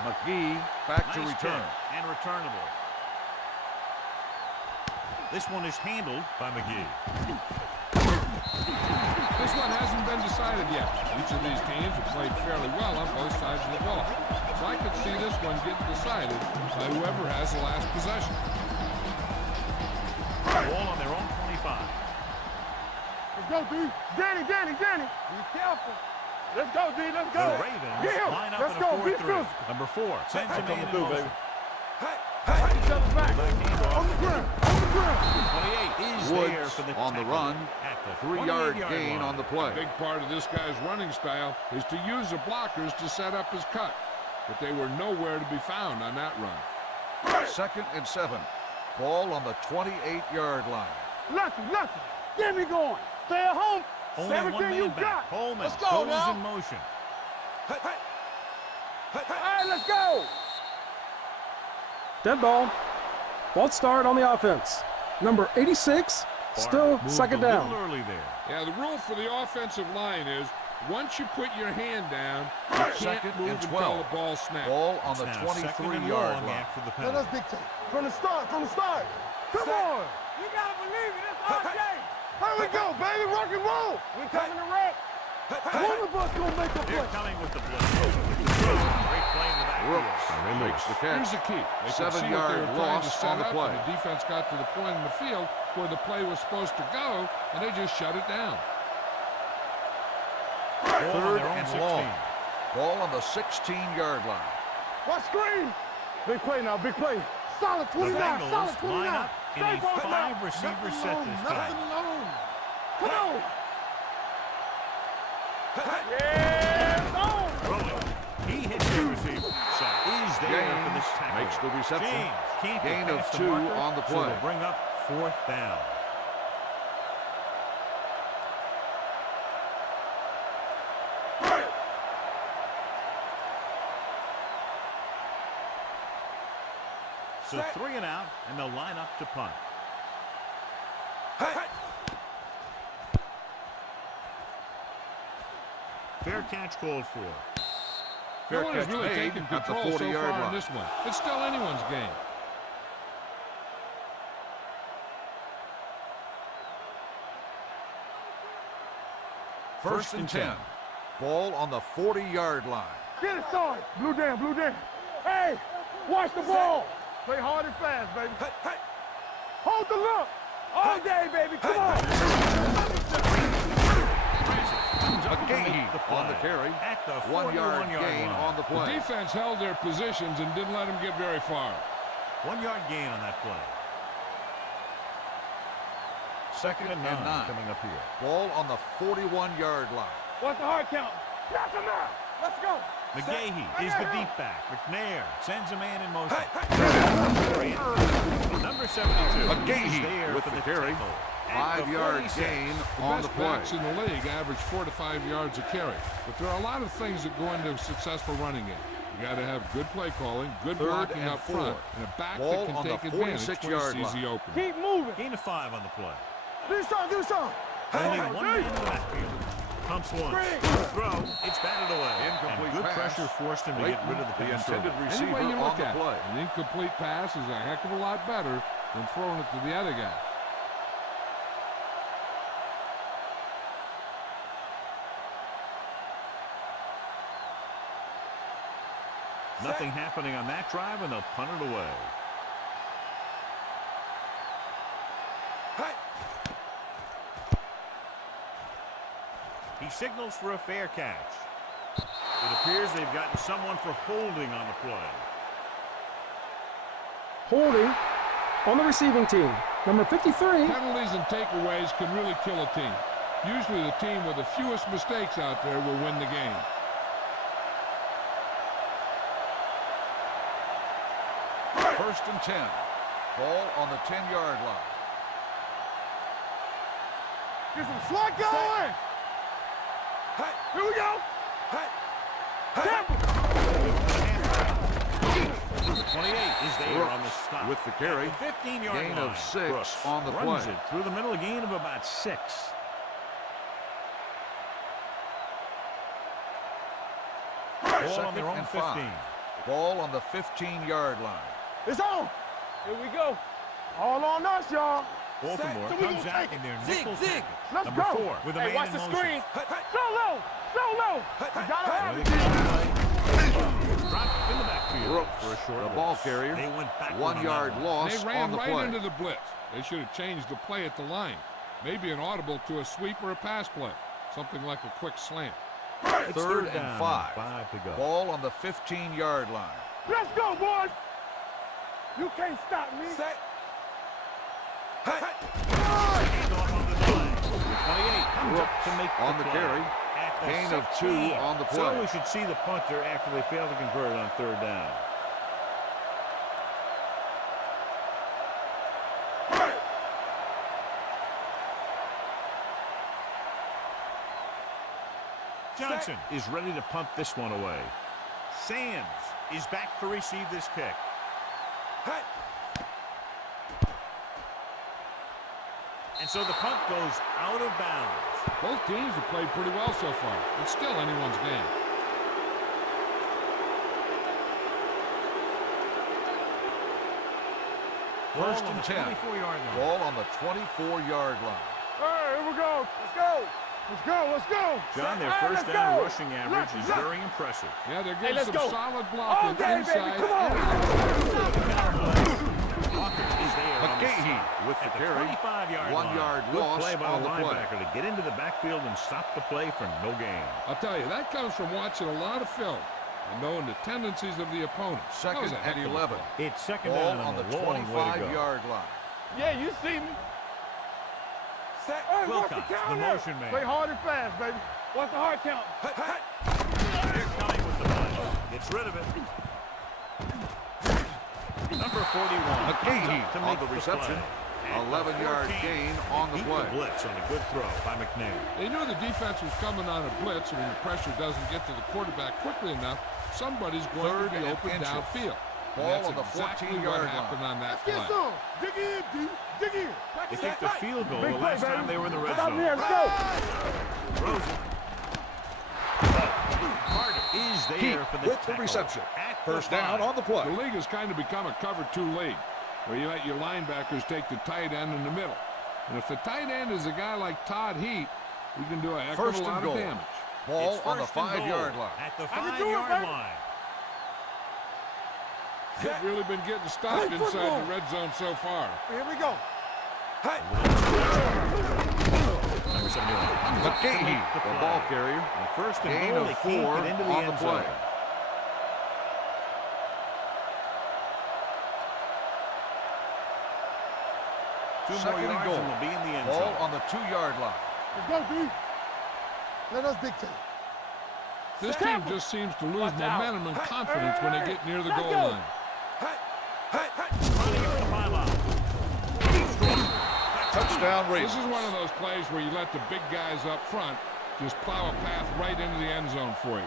McGee back to return. And returnable. This one is handled by McGee. This one hasn't been decided yet. Each of these teams have played fairly well on both sides of the ball. So I could see this one getting decided by whoever has the last possession. Ball on their own 25. Let's go, D. Danny. Be careful. Let's go, D. Let's go. The Ravens Get him. line up Let's in a go. Be 4-3. physical. Number 4 sends him in through, motion. baby. Watch each other back. On the ground. 28 is Woods there for the on the tackle run. at the 3-yard 28-yard gain line. on the play. A big part of this guy's running style is to use the blockers to set up his cut. But they were nowhere to be found on that run. Second and 7. Ball on the 28-yard line. Lucky. Get me going. Stay at home. Only one Everything man you back. got. Coleman Let's go goes now. in motion. Hey, let's go. Dead ball. False start on the offense. Number 86, still Moved second a down. little early there. Yeah, the rule for the offensive line is once you put your hand down, you can't Second move and until 12. the ball snaps. Ball on the Now second and 23-yard long line. after the Let penalty. us dictate. From the start. Come on. You gotta believe it. It's our day. Here we go, baby. Rock and roll. We coming to wreck. One of us gonna make a They're play. coming with the blitz. Great play in the backfield. Brooks makes the Here's catch. the key. They could see what 7-yard they were trying to loss set on the up, play. and the defense got to the point in the field where the play was supposed to go, and they just shut it down. Ball on Third their own and 16. long. Ball on the 16-yard line. What screen? Big play now. Big play. Solid The 29. Solid Bengals 29. line up in a Stay focused now. 5-receiver set this time. Come on. Yeah, on. Rolling. He hits the receiver. Is there for this James tackle. makes the reception. James can't Gain get of past the 2 marker, on the so play. they'll bring up 4th down. So 3 and out, and they'll line up to punt. Fair catch called for. No one has catch really made taken at the control so 40-yard far in line. this one. It's still anyone's game. First and 10. Ball on the 40-yard line. Get it started. Blue down, blue down. Hey, watch the ball. Play hard and fast, baby. Hold the look. All day, baby. Come on. McGahee on the carry. At the 1-yard 41-yard gain line. on the The play. defense held their positions and didn't let them get very far. 1-yard gain on that play. Second and 9 coming up here. Ball on the 41-yard line. What's the hard count? Knock him out. Let's go. McGahee is the deep back. McNair sends a man in motion. Number 72 is McGahee there with for the carry. tackle. At the 5-yard 46. gain The on the best play. backs in the league average 4 to 5 yards a carry. But there are a lot of things that go into a successful running game. You got to have good play calling, good Third blocking and up 4. front, and a back Ball that can on the take advantage when 46-yard he sees line. the open. Keep moving. Gain of 5 on the play. Do something, do something. Only one man in the backfield. Pumps once. Throw. It's batted away. Incomplete And good pass. pressure forced him to get rid of the pass. intended early. receiver Any way you on look the at play. it, an incomplete pass is a heck of a lot better than throwing it to the other guy. Nothing happening on that drive, and they'll punt it away. He signals for a fair catch. It appears they've gotten someone for holding on the play. Holding on the receiving team. Number 53. Penalties and takeaways can really kill a team. Usually the team with the fewest mistakes out there will win the game. First and 10. Ball on the 10-yard line. Get some slot going. Here we go. Temple. The 28 is there on the stop. with the carry. At the 15-yard Gain line. of 6 Brooks on the runs play. it through the middle, a gain of about 6. Ball on their own 15. Ball on the 15-yard line. It's on. Here we go. All on us, y'all. Baltimore So we comes gonna out take in their Zig, nickel zig. package. Let's Number go. 4 with a Hey, man watch in the motion. screen. So low. So low. You gotta have it. Dropped in the backfield Brooks, for a short the ball loss. carrier. They went backward 1 on yard that one. loss They ran on the right play. into the blitz. They should have changed the play at the line. Maybe an audible to a sweep or a pass play. Something like a quick slant. It's Third down and 5. 5 to go. Ball on the 15-yard line. Let's go, boys. You can't stop me. Handoff on the delay. The 28 comes up to make on the play. carry. At the Gain of 2 16. on the So play. we should see the punter after they fail to convert on 3rd down. Johnson is ready to punt this one away. Sands is back to receive this kick. And so the punt goes out of bounds. Both teams have played pretty well so far. It's still anyone's game. First Ball on and the 10. 24-yard line. Ball on the 24-yard line. Hey, here we go. Let's go. Let's go. Let's go. John, their Hey, first let's down go. rushing average is Look. very impressive. Yeah, they're Hey, getting let's some go. solid All blocking day, baby. inside Come on. Walker is there on the McGahee stop. with the At carry. 25-yard 1 line. yard Good loss play by on the the play. linebacker to get into the backfield and stop the play for no gain. I'll tell you, that comes from watching a lot of film and knowing the tendencies of the opponent. That was Second a heck and of a 11. play. It's second Ball down on the and a long way to go. 25-yard line. Yeah, you see me. Hey, what's the Wilcox, the count? motion man. Play hard and fast, baby. What's the hard count? They're coming with the play. Gets rid of it. Number 41. McGahee to on make the reception. play. At the 11-yard 14, gain on the beat play. blitz on a good throw by McNair. They knew the defense was coming on a blitz, and when the pressure doesn't get to the quarterback quickly enough, somebody's going Third to be and open inches. downfield. And Ball that's on the exactly 14-yard what happened line. on that Let's play. get some. Dig in, D. Dig in. They kicked the field goal Big the play, last time baby. they were in the red Stop zone. here, let's go. Throws it. Carter is there Keep for the with the tackle reception. at First the down 5. on the play. The league has kind of become a cover 2 league, where you let your linebackers take the tight end in the middle. And if the tight end is a guy like Todd Heat, he can do a heck First of a and lot goal. of damage. Ball It's on the first and 5-yard goal line. At the I can do it, 5-yard baby. line. They've really been getting stopped Hey, inside football. the red zone so far. Here we go. Number 71. McGahee, the ball carrier. And first and Gain goal, of they can't 4 get into the on end the zone. play. Two more Second and yards goal. and they'll be in the end Ball zone. on the 2-yard line. Let's go, D. Let us dictate. This team just seems to lose momentum and confidence when they get near the goal line. Running up the pylon. Touchdown This Ravens. is one of those plays where you let the big guys up front just plow a path right into the end zone for you.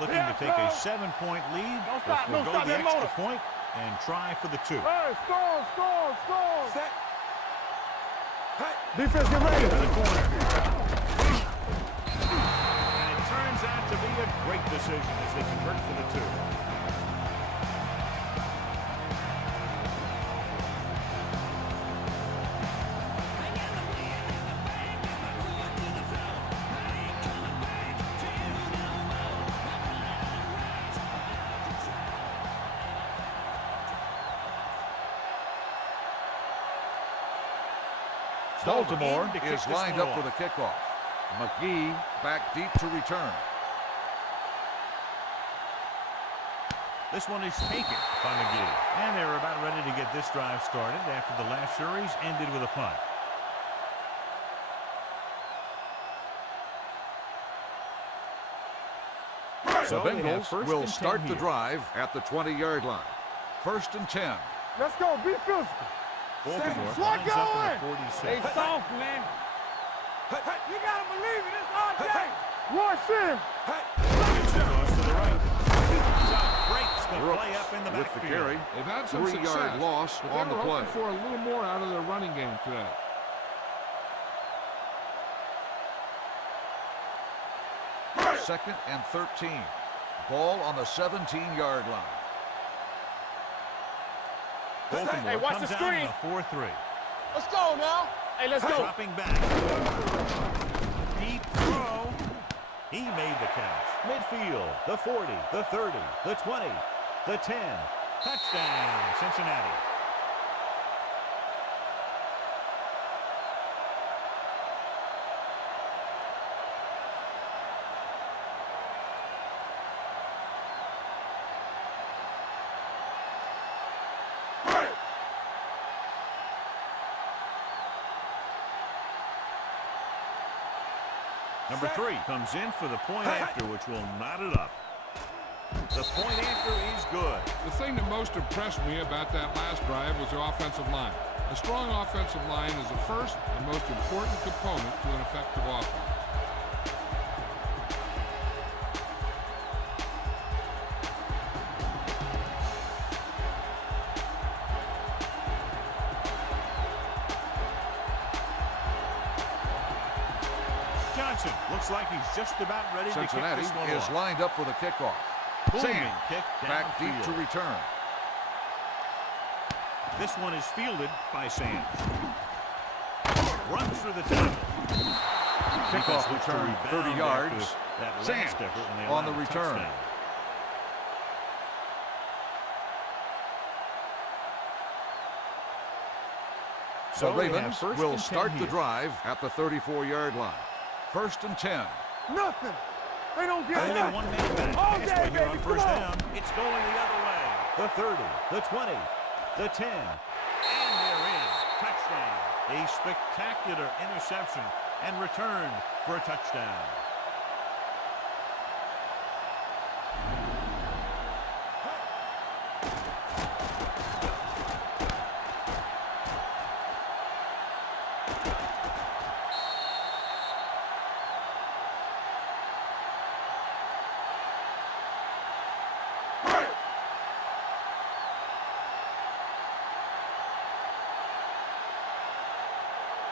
Looking to take a 7-point lead. Don't stop, They'll don't go stop the that extra motor. point and try for the 2. Hey, score. Set. Defense, get ready. To the corner. And it turns out to be a great decision as they convert for the 2. Baltimore In to kick is this lined one up for off. the kickoff. McGee back deep to return. This one is taken by McGee. And they're about ready to get this drive started after the last series ended with a punt. The So they have Bengals first will and 10 start the here. drive at the 20-yard line. First and 10. Let's go. Be physical. Baltimore Slide lines up going. at 46. soft, man. You gotta believe it. It's our day. Rush in. Gets across to the right. Breaks the Brooks play up in the with the backfield. carry. They've had some 3-yard success, loss but on they the were play. hoping for a little more out of their running game today. Second and 13. Ball on the 17-yard line. Baltimore Hey, watch comes the out in screen. a 4-3. Let's go now. Hey, let's go. Dropping back. Deep throw. He made the catch. Midfield, the 40, the 30, the 20, the 10. Touchdown, Cincinnati. Number 3 comes in for the point after, which will knot it up. The point after is good. The thing that most impressed me about that last drive was the offensive line. A strong offensive line is the first and most important component to an effective offense. Johnson looks like he's just about ready Cincinnati to kick this one is off. lined up for the kickoff. Booming Sam kick back deep to downfield. return. This one is fielded by Sands. Runs through the tackle. Defense Kickoff looks to return, rebound 30 yards. after that last Sands effort when they on the allowed a return. touchdown. The So they have Ravens first will and 10 start the here. drive at the 34-yard line. First and 10. Nothing. They don't get Only nothing. one man back. All Pass day, play here baby. on Come first on. down. It's going the other way. The 30, the 20, the 10. And they're in. Touchdown. A spectacular interception and returned for a touchdown.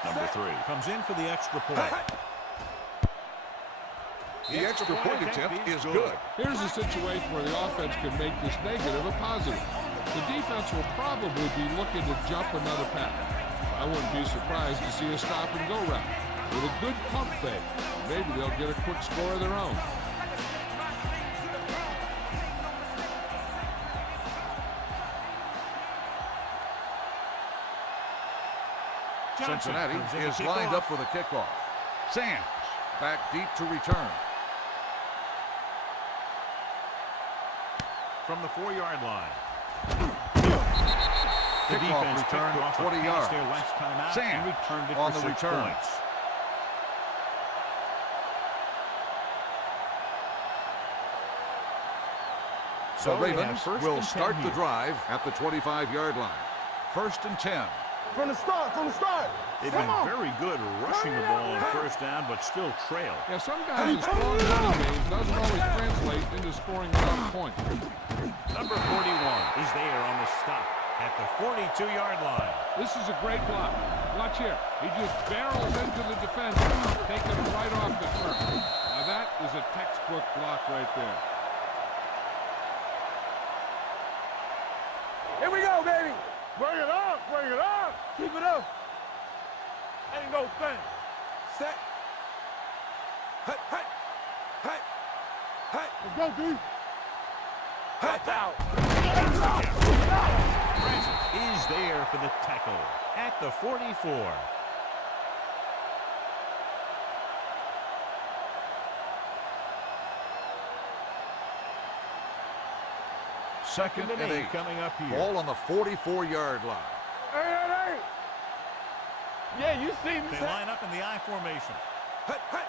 Number 3 comes in for the extra point. The extra point attempt is good. Here's a situation where the offense can make this negative a positive. The defense will probably be looking to jump another pass. I wouldn't be surprised to see a stop-and-go route. With a good pump fake, maybe they'll get a quick score of their own. Cincinnati is lined up for the kickoff. Sands back deep to return. From the 4-yard line. The Kickoff defense return, picked off 20 a pass yards. their last time out Sands and returned it on for the 6 return. points. The So we have Ravens first will and 10 start the here. drive at the 25-yard line. 1st and 10. From the start, from the start. They've Come been on. very good rushing the ball on first down, but still trail. Yeah, some guys' strong running game doesn't always translate into scoring enough points. Number 41 is there on the stop at the 42-yard line. This is a great block. Watch here. He just barrels into the defense, taking him right off the turf. Now that is a textbook block right there. Here we go, baby. Bring it up, bring it up. Keep it up. Ain't no thing. Set. Hey, hey, hey, hey. Let's go, D. Touch out. Francis is there for the tackle at the 44. Second and 8. Coming up here. Ball on the 44-yard line. Hey. Yeah, you see me. They line up in the I formation. Hey, hey.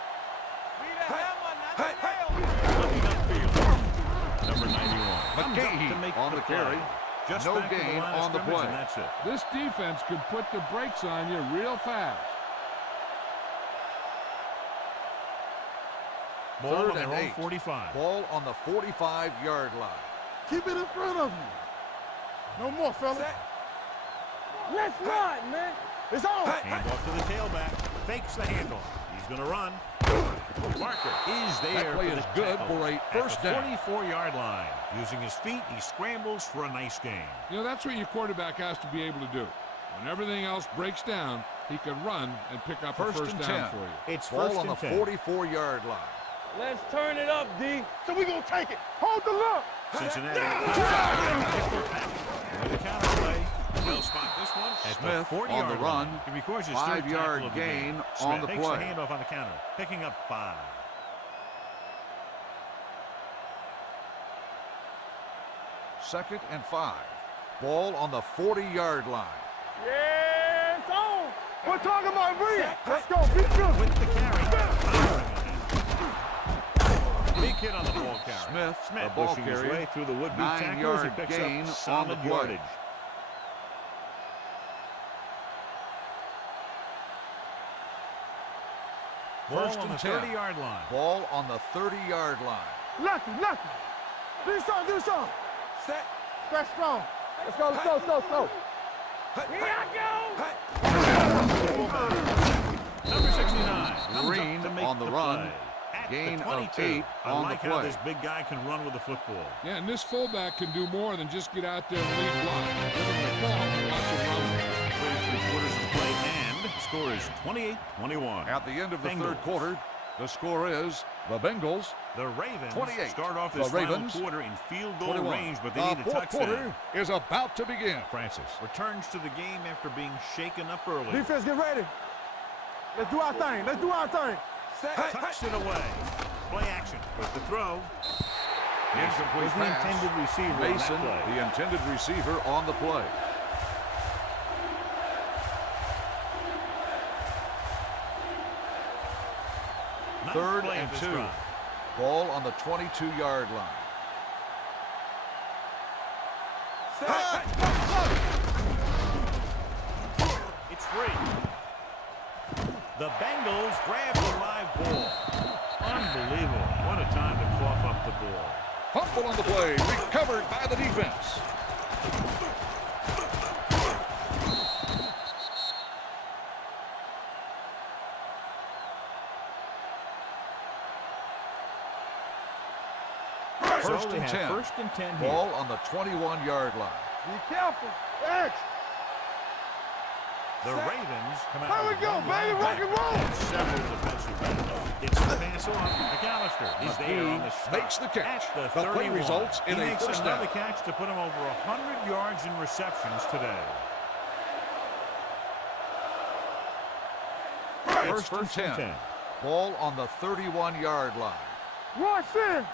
Looking upfield. Number 91. Comes up to McGahee make on the play. carry. Just No back to gain line of on the scrimmage, play. and that's it. This defense could put the brakes on you real fast. Ball Third on their and own 8. 45. Ball on the 45-yard line. Keep it in front of me. No more, fella. Let's run, man. It's on. Handoff to the tailback. Fakes the handoff. He's going to run. Barker is there. That play for is the good tackle for a at first the down. 44-yard line. Using his feet, he scrambles for a nice gain. You know, that's what your quarterback has to be able to do. When everything else breaks down, he can run and pick up a First first and down 10. for you. It's Ball first on the and 10. 44-yard line. Let's turn it up, D. So we gonna take it. Hold the look. Cincinnati. With the counter play. They'll spot this one at Smith the 40-yard on the run. line. It records his third 5-yard tackle of the gain game. on Smith the takes play. the handoff on the counter, picking up 5. Second and 5. Ball on the 40-yard line. Yeah, it's on. We're talking about Bree. Let's go. Be good. With the carry. Big hit on the ball carry. Smith, the ball pushing his carrier. way through the would-be tackles. He 9-yard picks gain up on solid the play. yardage. First Ball on the and 10. 30-yard line. Ball on the 30-yard line. Lucky. Do something. Set. Stretch strong. Let's go. Here I go. Number 69. comes Green up to make on the run. play. At Gain the of 22. 8 I on the like how play. this big guy can run with the football. Yeah, and this fullback can do more than just get out there and lead block. Give him the ball and watch him run with it. Three quarters of play, and the score is 28-21. At the end of the Bengals. third quarter, the score is the Bengals The Ravens 28. start off The this Ravens, final quarter in field goal 21. range, but they The need a fourth touchdown. quarter is about to begin. Francis returns to the game after being shaken up early. Defense, get ready. Let's do our thing. Tucks it away. Play action with the throw. Incomplete Was the pass. intended receiver on that Mason, play. the intended receiver on the play. Ninth Third play and of this 2. drive. Ball on the 22-yard line. It's free. The Bengals grab the live ball. Unbelievable. What a time to cough up the ball. Fumble on the play, recovered by the defense. First So they and have 10. First and 10 here. Ball on the 21-yard line. Be careful. X. The Ravens come out. There we with go, one baby. linebacker Rock and roll. and several defensive backs. It's the pass off. McAllister is there on the stop. Makes the catch. At the The play 31. results in he a makes first another down. catch to put him over 100 yards in receptions today. It's First and 10. Ball on the 31-yard line. Rush in.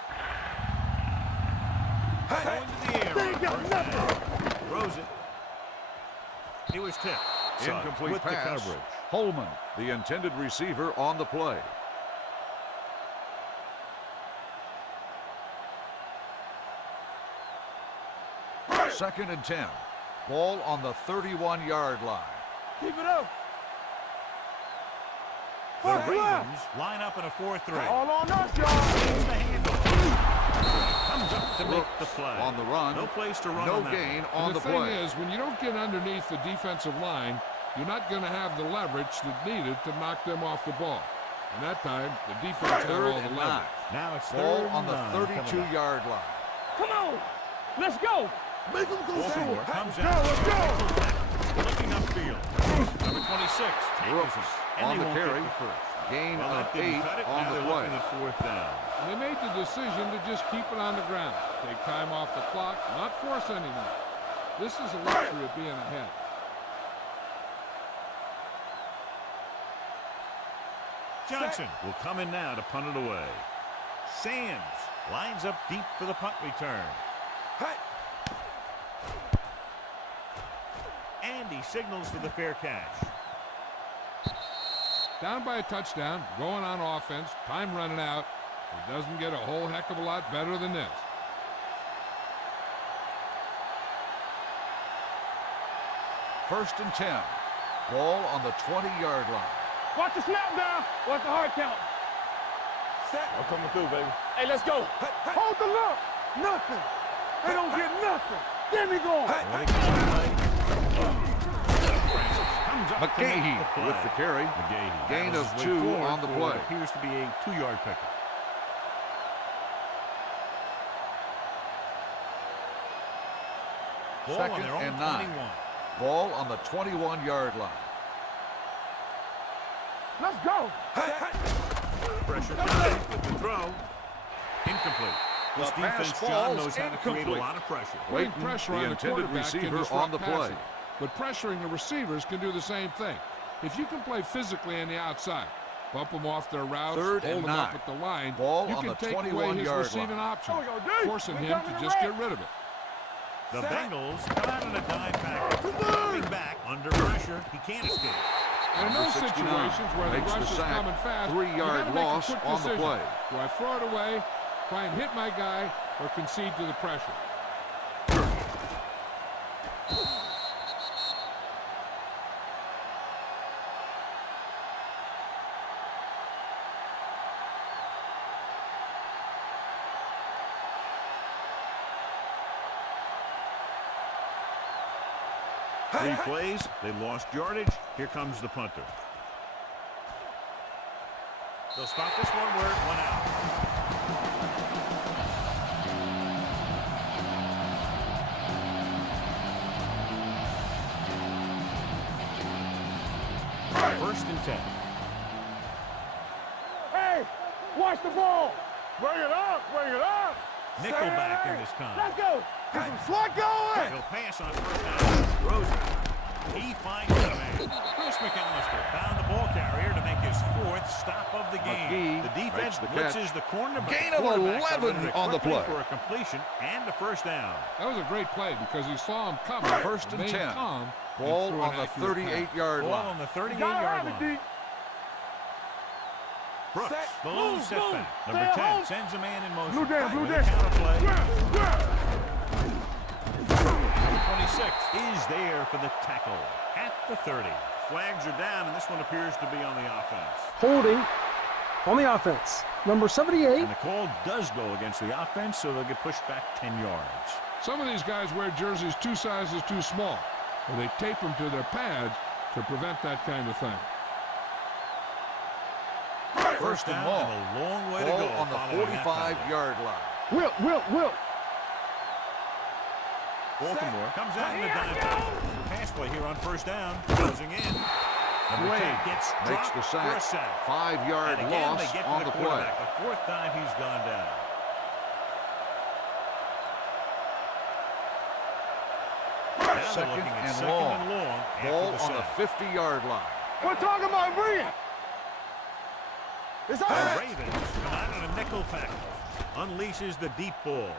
Going to the air. They on got first nothing. down. Throws it. He was tipped. Suggs Incomplete with the pass. coverage. Holman, the intended receiver, on the play. Second and 10. Ball on the 31-yard line. Keep it up. The Fuck left. Ravens line up in a 4-3. All on us, y'all. Here's the handoff. Comes up to make Brooks the play. on the run. No place to run No on that gain one. on And the the thing play. is, when you don't get underneath the defensive line, you're not going to have the leverage that's needed to knock them off the ball. And that time, the defense had Third all the and leverage. 9. Now it's Ball third on the and 9 coming up. 32-yard line. Come on. Let's go. Make them go Baltimore forward. comes Let's out. go. Let's go. Looking upfield. Number 26. Brooks tackles him, and on they the won't carry. get the first. Gain Well, of that didn't 8 cut it. on Now the they're play. looking at fourth down. And they made the decision to just keep it on the ground. Take time off the clock, not force anything. This is a luxury of being ahead. Johnson will come in now to punt it away. Sands lines up deep for the punt return. Hey. And he signals for the fair catch. Down by a touchdown, going on offense, time running out. It doesn't get a whole heck of a lot better than this. First and 10. Ball on the 20-yard line. Watch the snap down. Watch the hard count. Set. I'm coming through, baby. Hey, let's go. Hey, hey. Hold the look. Nothing. They don't get nothing. Get me going. Hey, Ready for the play. Francis comes up to make McGahee the play. with the carry. McGahee Gain battles of his way 2 forward on the for what play. appears to be a 2-yard pickup. Ball on Second their own and 9. 21. Ball on the 21-yard line. let's go. Hey, hey. Pressure coming with the throw. Incomplete. This The pass defense, John, falls knows how to create a incomplete. lot of pressure. Putting Waiting, pressure the on the intended quarterback can receiver disrupt on the play. passing. But pressuring the receivers can do the same thing. If you can play physically on the outside, bump them off their routes, Third hold and them up 9. at the line, Ball you on can the take away his 21-yard receiving line. options, Here we go, D. forcing We him coming to to just red. get rid of it. The Set. Bengals come out in a dime package. Coming back under pressure. He can't escape. And in those 69 situations where the makes the rush is sack. coming fast, 3-yard you gotta make a loss quick on the decision. play. Do I throw it away, try and hit my guy, or concede to the pressure? Three plays, they lost yardage. Here comes the punter. They'll stop this one where it went out. First and 10. Hey, watch the ball. Bring it up. Bring it up. Nickelback in this time. Let's go. Get some slot going. He'll pass on first down. Throws it. He finds the man. Chris McAllister found the ball carrier to make his 4th stop of the game. McGee The defense makes the catch. blitzes the cornerback. Gain of quarterback 11 rid it on the quickly play. for a completion and a first down. That was a great play because he saw him coming. First and remained 10. calm, and Ball threw on an the accurate pass. 38-yard Ball line. on the Gotta 38-yard have it, line. D. Brooks, Set. the lone Move, setback. move. Number Stay 10 home. sends a man in motion. Blue down, blue With a down. counter play. Yeah. Number 26 is there for the tackle at the 30. Flags are down, and this one appears to be on the offense. Holding on the offense. Number 78. And the call does go against the offense, so they'll get pushed back 10 yards. Some of these guys wear jerseys 2 sizes too small, or they tape them to their pads to prevent that kind of thing. First and long. A long way to Ball go on the following that penalty. 45-yard line. Will. Baltimore comes out in the dime pass play here on first down. Closing in. Number 10 gets Makes dropped the for a sack. sack. 5-yard And again, loss they get to on the the play. quarterback. The fourth time he's gone down. Now they're Second looking at and second long. and long Ball after on the sack. 50-yard line. We're talking about bring it. It's all The right. Ravens come out on a nickel package. Unleashes the deep ball.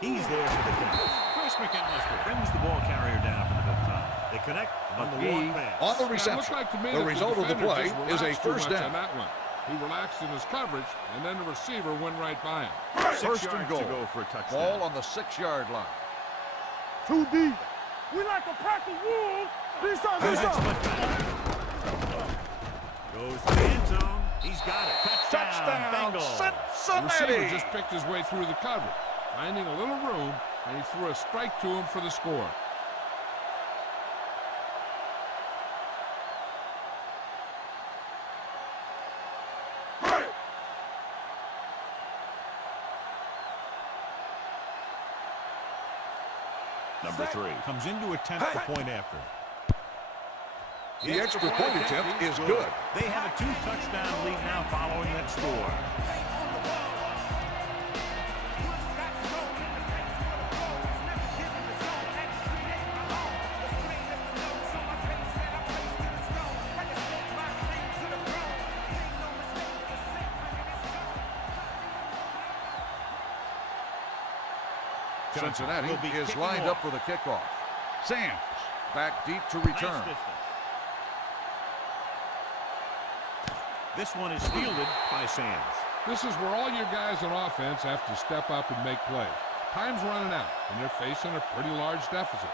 He's there for the catch. Chris McAllister brings the ball carrier down for the fifth time. They connect on the long pass. On the Now, it looked reception. like to me The that result of the defender play just is a relaxed too first much down. on that one. He relaxed in his coverage, and then the receiver went right by him. 6 First and yards goal. to go for a touchdown. Ball on the 6-yard line. Too deep. We like a pack of wolves. This time. Goes to the end zone. He's got it. Touchdown, Bengals. The receiver Cincinnati. just picked his way through the cover, finding a little room, and he threw a strike to him for the score. Number 3 comes in to attempt the point after. The extra point attempt is good. They have a 2-touchdown lead now following that score. Cincinnati will be is kicking lined off. up for the kickoff. Sands back deep to Nice return. distance. This one is fielded by Sands. This is where all your guys on offense have to step up and make plays. Time's running out, and they're facing a pretty large deficit.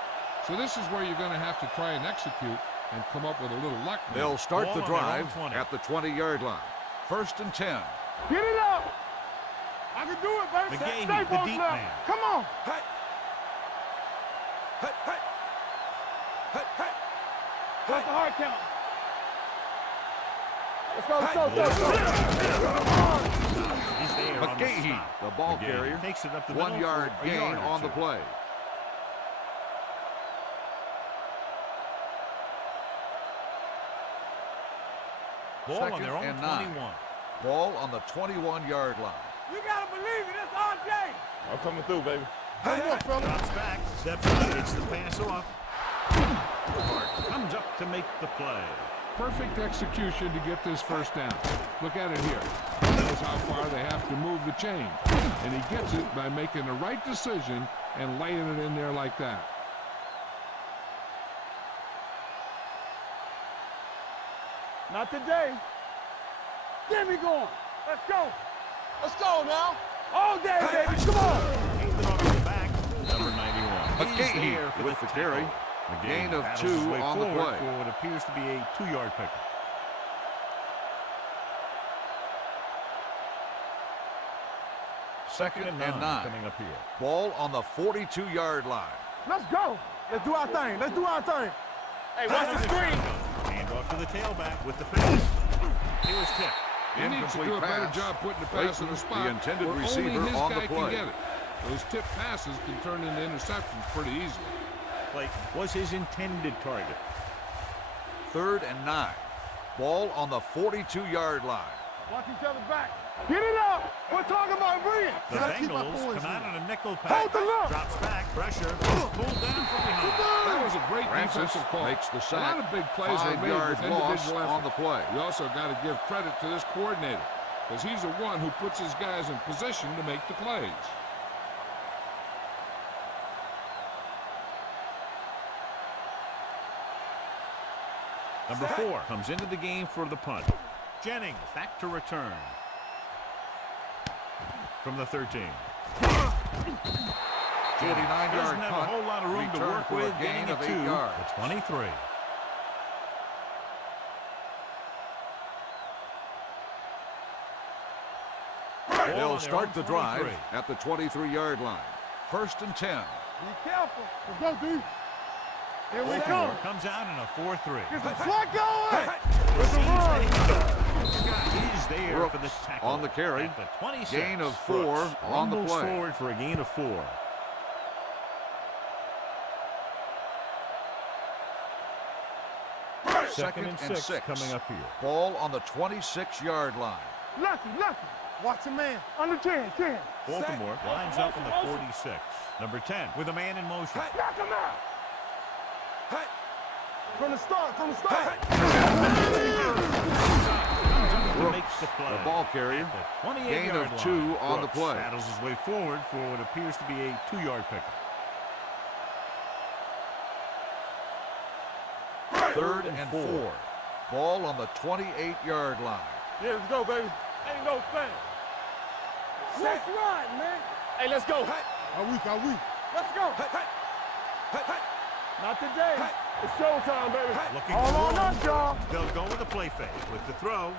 So this is where you're going to have to try and execute and come up with a little luck. They'll start Ball the on their own drive 20. at the 20-yard line. First and 10. Get it up. I can do it, baby. McGahee, Stay the both deep left. man. Come on. Hey. What's the hard count? Let's go. He's there on the McGahee, stop. the ball McGahee carrier. takes it up the middle 1-yard for a gain yard or on the two. play. Ball on Second their own and 21. 9. Ball on the 21-yard line. You gotta believe it. It's RJ. I'm coming through, baby. Drops back, steps in, gets the pass off. Hart comes up to make the play. Perfect execution to get this first down. Look at it here. He knows how far they have to move the chain. And he gets it by making the right decision and laying it in there like that. Not today. Get me going. Let's go. Let's go now. All day, baby. Come on. Hands it off to the back. Number 91. He's McGahee there for with the carry. McGahee Gain of battles 2 his way on the forward play. for what appears to be a 2-yard pickup. Second and 9. Coming up here. Ball on the 42-yard line. Let's go. Let's do our thing. Let's do our thing. Hey, watch the screen. Hand off to the tailback with the pass. He was tipped. He needs to do a better pass. job putting the pass in Leighton, the spot the intended where receiver only his on guy the can play. get it. Those tip passes can turn into interceptions pretty easily. Clayton was his intended target. Third and 9. Ball on the 42-yard line. Watch each other back. Get it up. We're talking about bringing. The Bengals come out on a nickel pass. Hold the look. Drops back. Pressure. Pulled down from behind. That was a great Francis defensive call. makes the A sack. lot of big plays are made 5-yard with loss individual on the effort. play. You also got to give credit to this coordinator because he's the one who puts his guys in position to make the plays. Number 4 comes into the game for the punt. Jennings back to return. From the 13. 49-yard Doesn't have a punt. whole lot of room to Return work for a with, gain getting of it 8 to yards. the 23. They'll start the drive at the 23-yard line. First and 10. Be careful. Let's go, D. Here we go. Baltimore comes out in a 4-3. Get the flag going. Seems the run. He's there Brooks for the tackle. on the carry. At the 26. Gain of 4 Brooks on the rumbles play. forward for a gain of 4. Second and 6 coming up here. Ball on the 26-yard line. Lucky. Watch a man. Under 10. Baltimore lines up in the 46. Number 10 with a man in motion. Knock him out. From the start. Comes up to Brooks, make the play. the ball carrier. At the 28 Gain yard of line. 2 on the Brooks play. saddles his way forward for what appears to be a 2-yard pickup. Third and 4. Ball on the 28-yard line. Yeah, let's go, baby. Ain't no thing. Let's run, man. Hey, let's go. Are we? Let's go. Not today. It's showtime, baby. Looking All for on room. us, y'all. They'll go with the play fake. With the throw.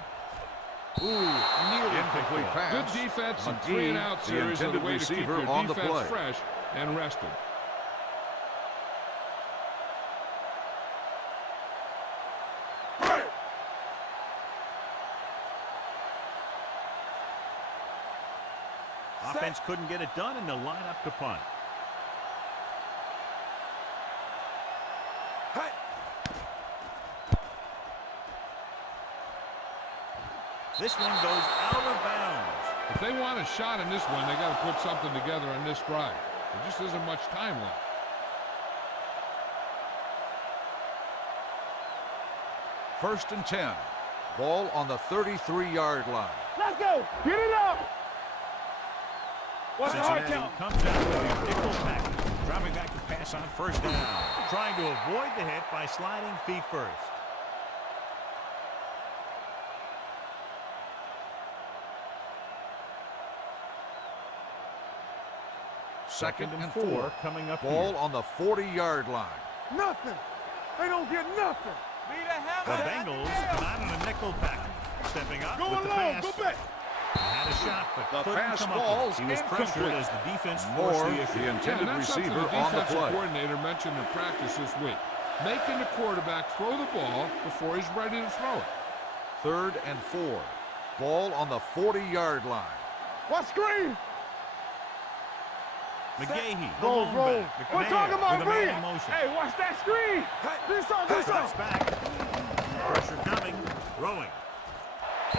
Nearly Incomplete picked off. pass. Good defense and McGee, 3-and-out the series are the intended way to keep receiver your on the defense play. fresh and rested. Offense couldn't get it done, and they'll line up to punt. This one goes out of bounds. If they want a shot in this one, they got to put something together on this drive. There just isn't much time left. First and 10. Ball on the 33-yard line. Let's go. Get it up. What's the hard Cincinnati count? comes out with a nickel package, dropping back to pass on first down, trying to avoid the hit by sliding feet first. Second and 4. coming up Ball here. on the 40-yard line. Nothing. They don't get nothing. The Bengals come out in a nickel package, stepping up Go with the along. pass. Go back. He had a shot, but The couldn't pass come up with falls it. He was pressured incomplete. as the defense Moore, forced the the issue. intended that's something receiver the on the defensive play. coordinator mentioned in practice this week. Making the quarterback throw the ball before he's ready to throw it. Third and 4. Ball on the 40-yard line. What screen? McGahee, the Roll, lone roll. back. We're McNair talking about with a man Reed. in motion. Hey, watch that screen. Do something. Drops back. Pressure coming. Throwing.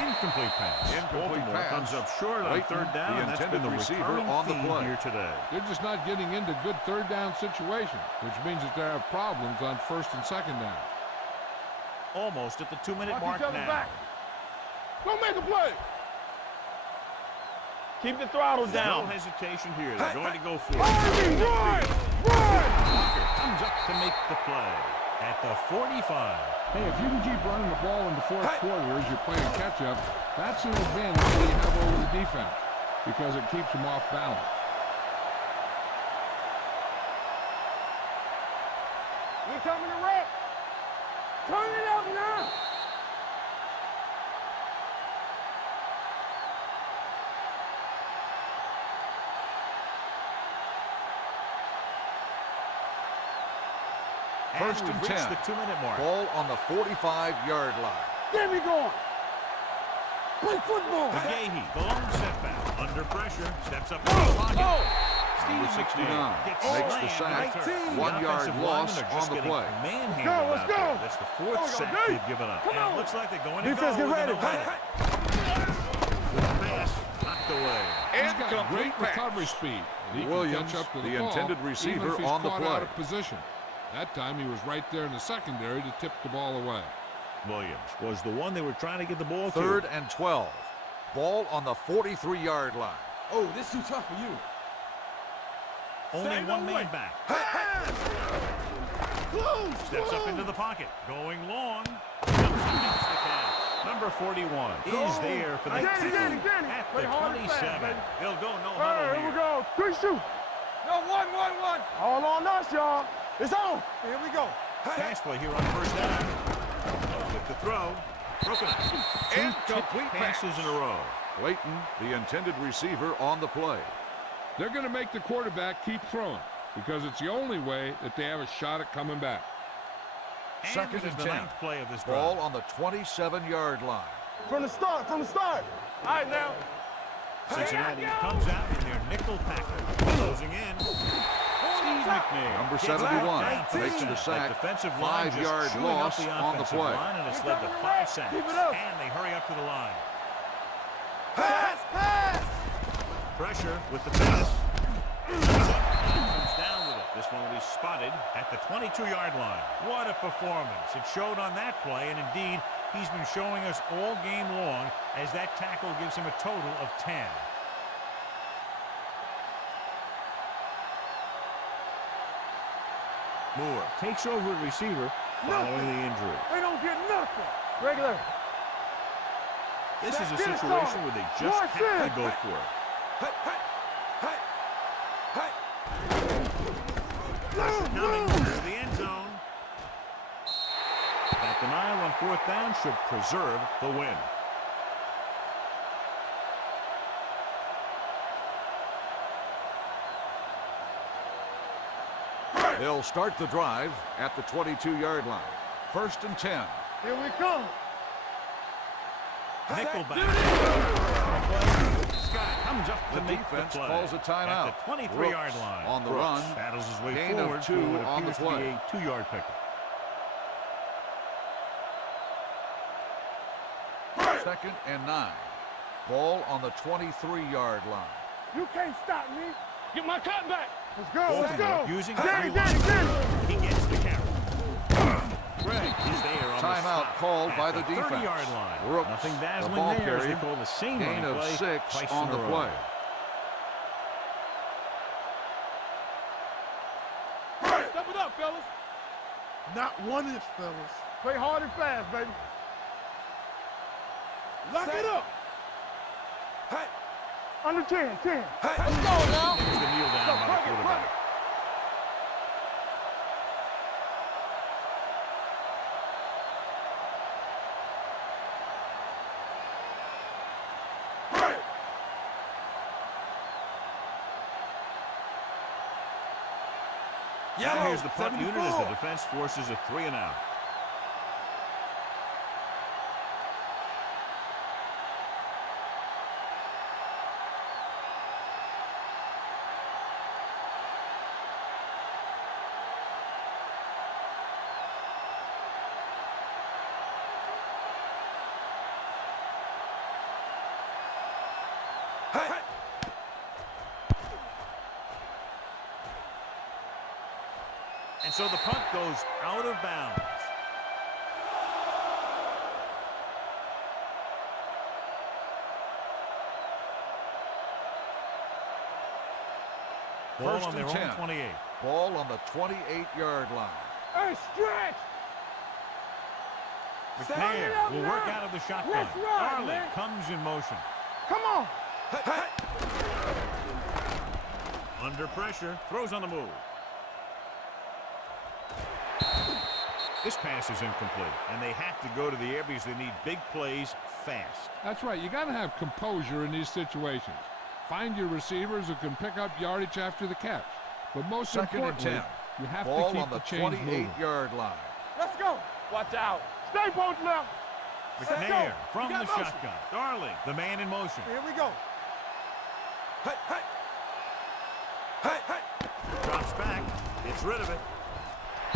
Incomplete pass. Incomplete Baltimore pass. comes up short on Leighton, third down, the and that's been intended the receiver recurring on the theme play. here today. They're just not getting into good third down situations, which means that they have problems on first and second down. Almost at the 2-minute Watch mark each other now. back. Go make a play. Keep the throttle No down. hesitation here. They're going to go for it. Run! Run! Walker comes up to make the play at the 45. Hey, if you can keep running the ball in the fourth quarter as you're playing catch-up, that's an advantage that you have over the defense because it keeps them off balance. We coming to wreck. Turn it up now. First we've and reached 10. the 2-minute mark. Ball on the 45-yard line. Get me going. Play football. McGahee, the lone setback. Under pressure, steps up in the pocket. Number Steve 69 McNair gets makes the slammed sack. by turn. 1 The yard offensive loss linemen are on just the getting play. manhandled Let's out go. there. That's the fourth Let's go, sack Dave. they've given up. Come And on. it looks like they're going to Defense, go get with ready. a no-hitter. The pass knocked away. He's got Incomplete great pass. recovery speed. He Williams, can catch up to the the ball, intended even receiver if he's on the caught play. out of position. That time he was right there in the secondary to tip the ball away. Williams was the one they were trying to get the ball Third to. and 12. Ball on the 43-yard line. Oh, this is too tough for you. Only one man back. Steps up into the pocket. Going long. Jumps and makes the catch. Number 41 is there for the Again, two again, again. at Play the hard and fast, 27. baby. They'll go no Hey, huddle here we here. go. 3 shoot. No, one. All on us, y'all. It's on. Here we go. Pass play here on first down. With the throw. Broken up. Two Incomplete tipped passes in a row. Leighton, the intended receiver on the play. They're going to make the quarterback keep throwing because it's the only way that they have a shot at coming back. Second this is and the 10. ninth play of this Ball drive. on the 27-yard line. From the start, from the start. All right, now. Cincinnati comes out in their nickel package. Closing in. Steve McNair. Number gets 71 knocked down makes for the that sack. defensive line just 5-yard chewing up loss the on the offensive play. line, and it's led to 5 sacks. Keep it up. And they hurry up to the line. Pass, pass. Pressure with the pass. Comes down with it. This one will be spotted at the 22-yard line. What a performance. It showed on that play, and indeed, he's been showing us all game long as that tackle gives him a total of 10. Moore takes over at receiver following the injury. They don't get nothing. Regular. This is a Get it situation started. where they just Watch have to it. go for it. Hey, hey, hey, hey. Pressure coming to the end zone. That denial on 4th down should preserve the win. They'll start the drive at the 22-yard line. 1st and 10. Here we come. Nickelback. Scott comes up The to make defense the play. calls a timeout. At the 23-yard Brooks line. on the Brooks run. battles his way Gain of forward 2 for what on the appears to be play. a 2-yard pickup. 2nd and 9. Ball on the 23-yard line. You can't stop me. Get my cut back. Let's go, let's Baltimore go. using Get it, three get it, get it. He gets the carry. Greg is there on the Timeout stop called at by the defense. 30-yard line. Brooks, Nothing the dazzling ball there as they carrier. call the same Gain running of play 6 twice on in the a row. play. Step it up, fellas. Not 1 inch, fellas. Play hard and fast, baby. Lock it up. Hey. Under 10, 10. Hey. Let's go now. There's the kneel down by the quarterback. Now here's the punt unit as the defense forces a 3-and-out. And so the punt goes out of bounds. Ball 1st on their and 10. own 28. Ball on the 28-yard line. Hey, stretch. McNair will work out of the shotgun. Let's ride, Arley man. comes in motion. Come on. Under pressure, throws on the move. This pass is incomplete, and they have to go to the air because they need big plays fast. That's right. You got to have composure in these situations. Find your receivers who can pick up yardage after the catch. But most 2nd and importantly, 10. you have to Ball keep on the the chains moving. 28-yard line. Let's go. Watch out. Stay posted now. McNair from You the got motion. shotgun. Darling, the man in motion. Here we go. Hey, hey. Hey, hey. Drops back, gets rid of it.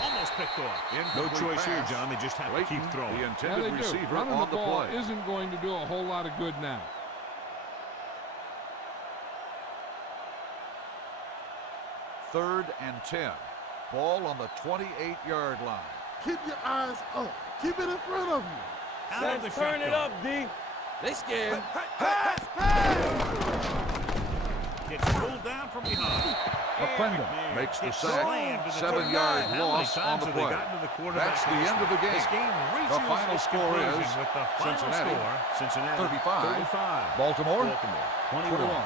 Almost picked off. No Incomplete choice here, pass. John. They just have to Clayton, keep throwing. the Yeah, intended they do. receiver Running on the the ball play. isn't going to do a whole lot of good now. 3rd and 10. Ball on the 28-yard line. Keep your eyes up. Keep it in front of you. Out of the Turn it shotgun. up, D. They scared. Pass, pass. Gets pulled down from behind. McClendon McNair makes the gets sack. slammed to the 7-yard How many loss on times the have they play. gotten to the quarterback That's the in this end of the one? game. This game reaches The final its score conclusion is with the final Cincinnati score, Cincinnati 35, 35, Baltimore 21. 21.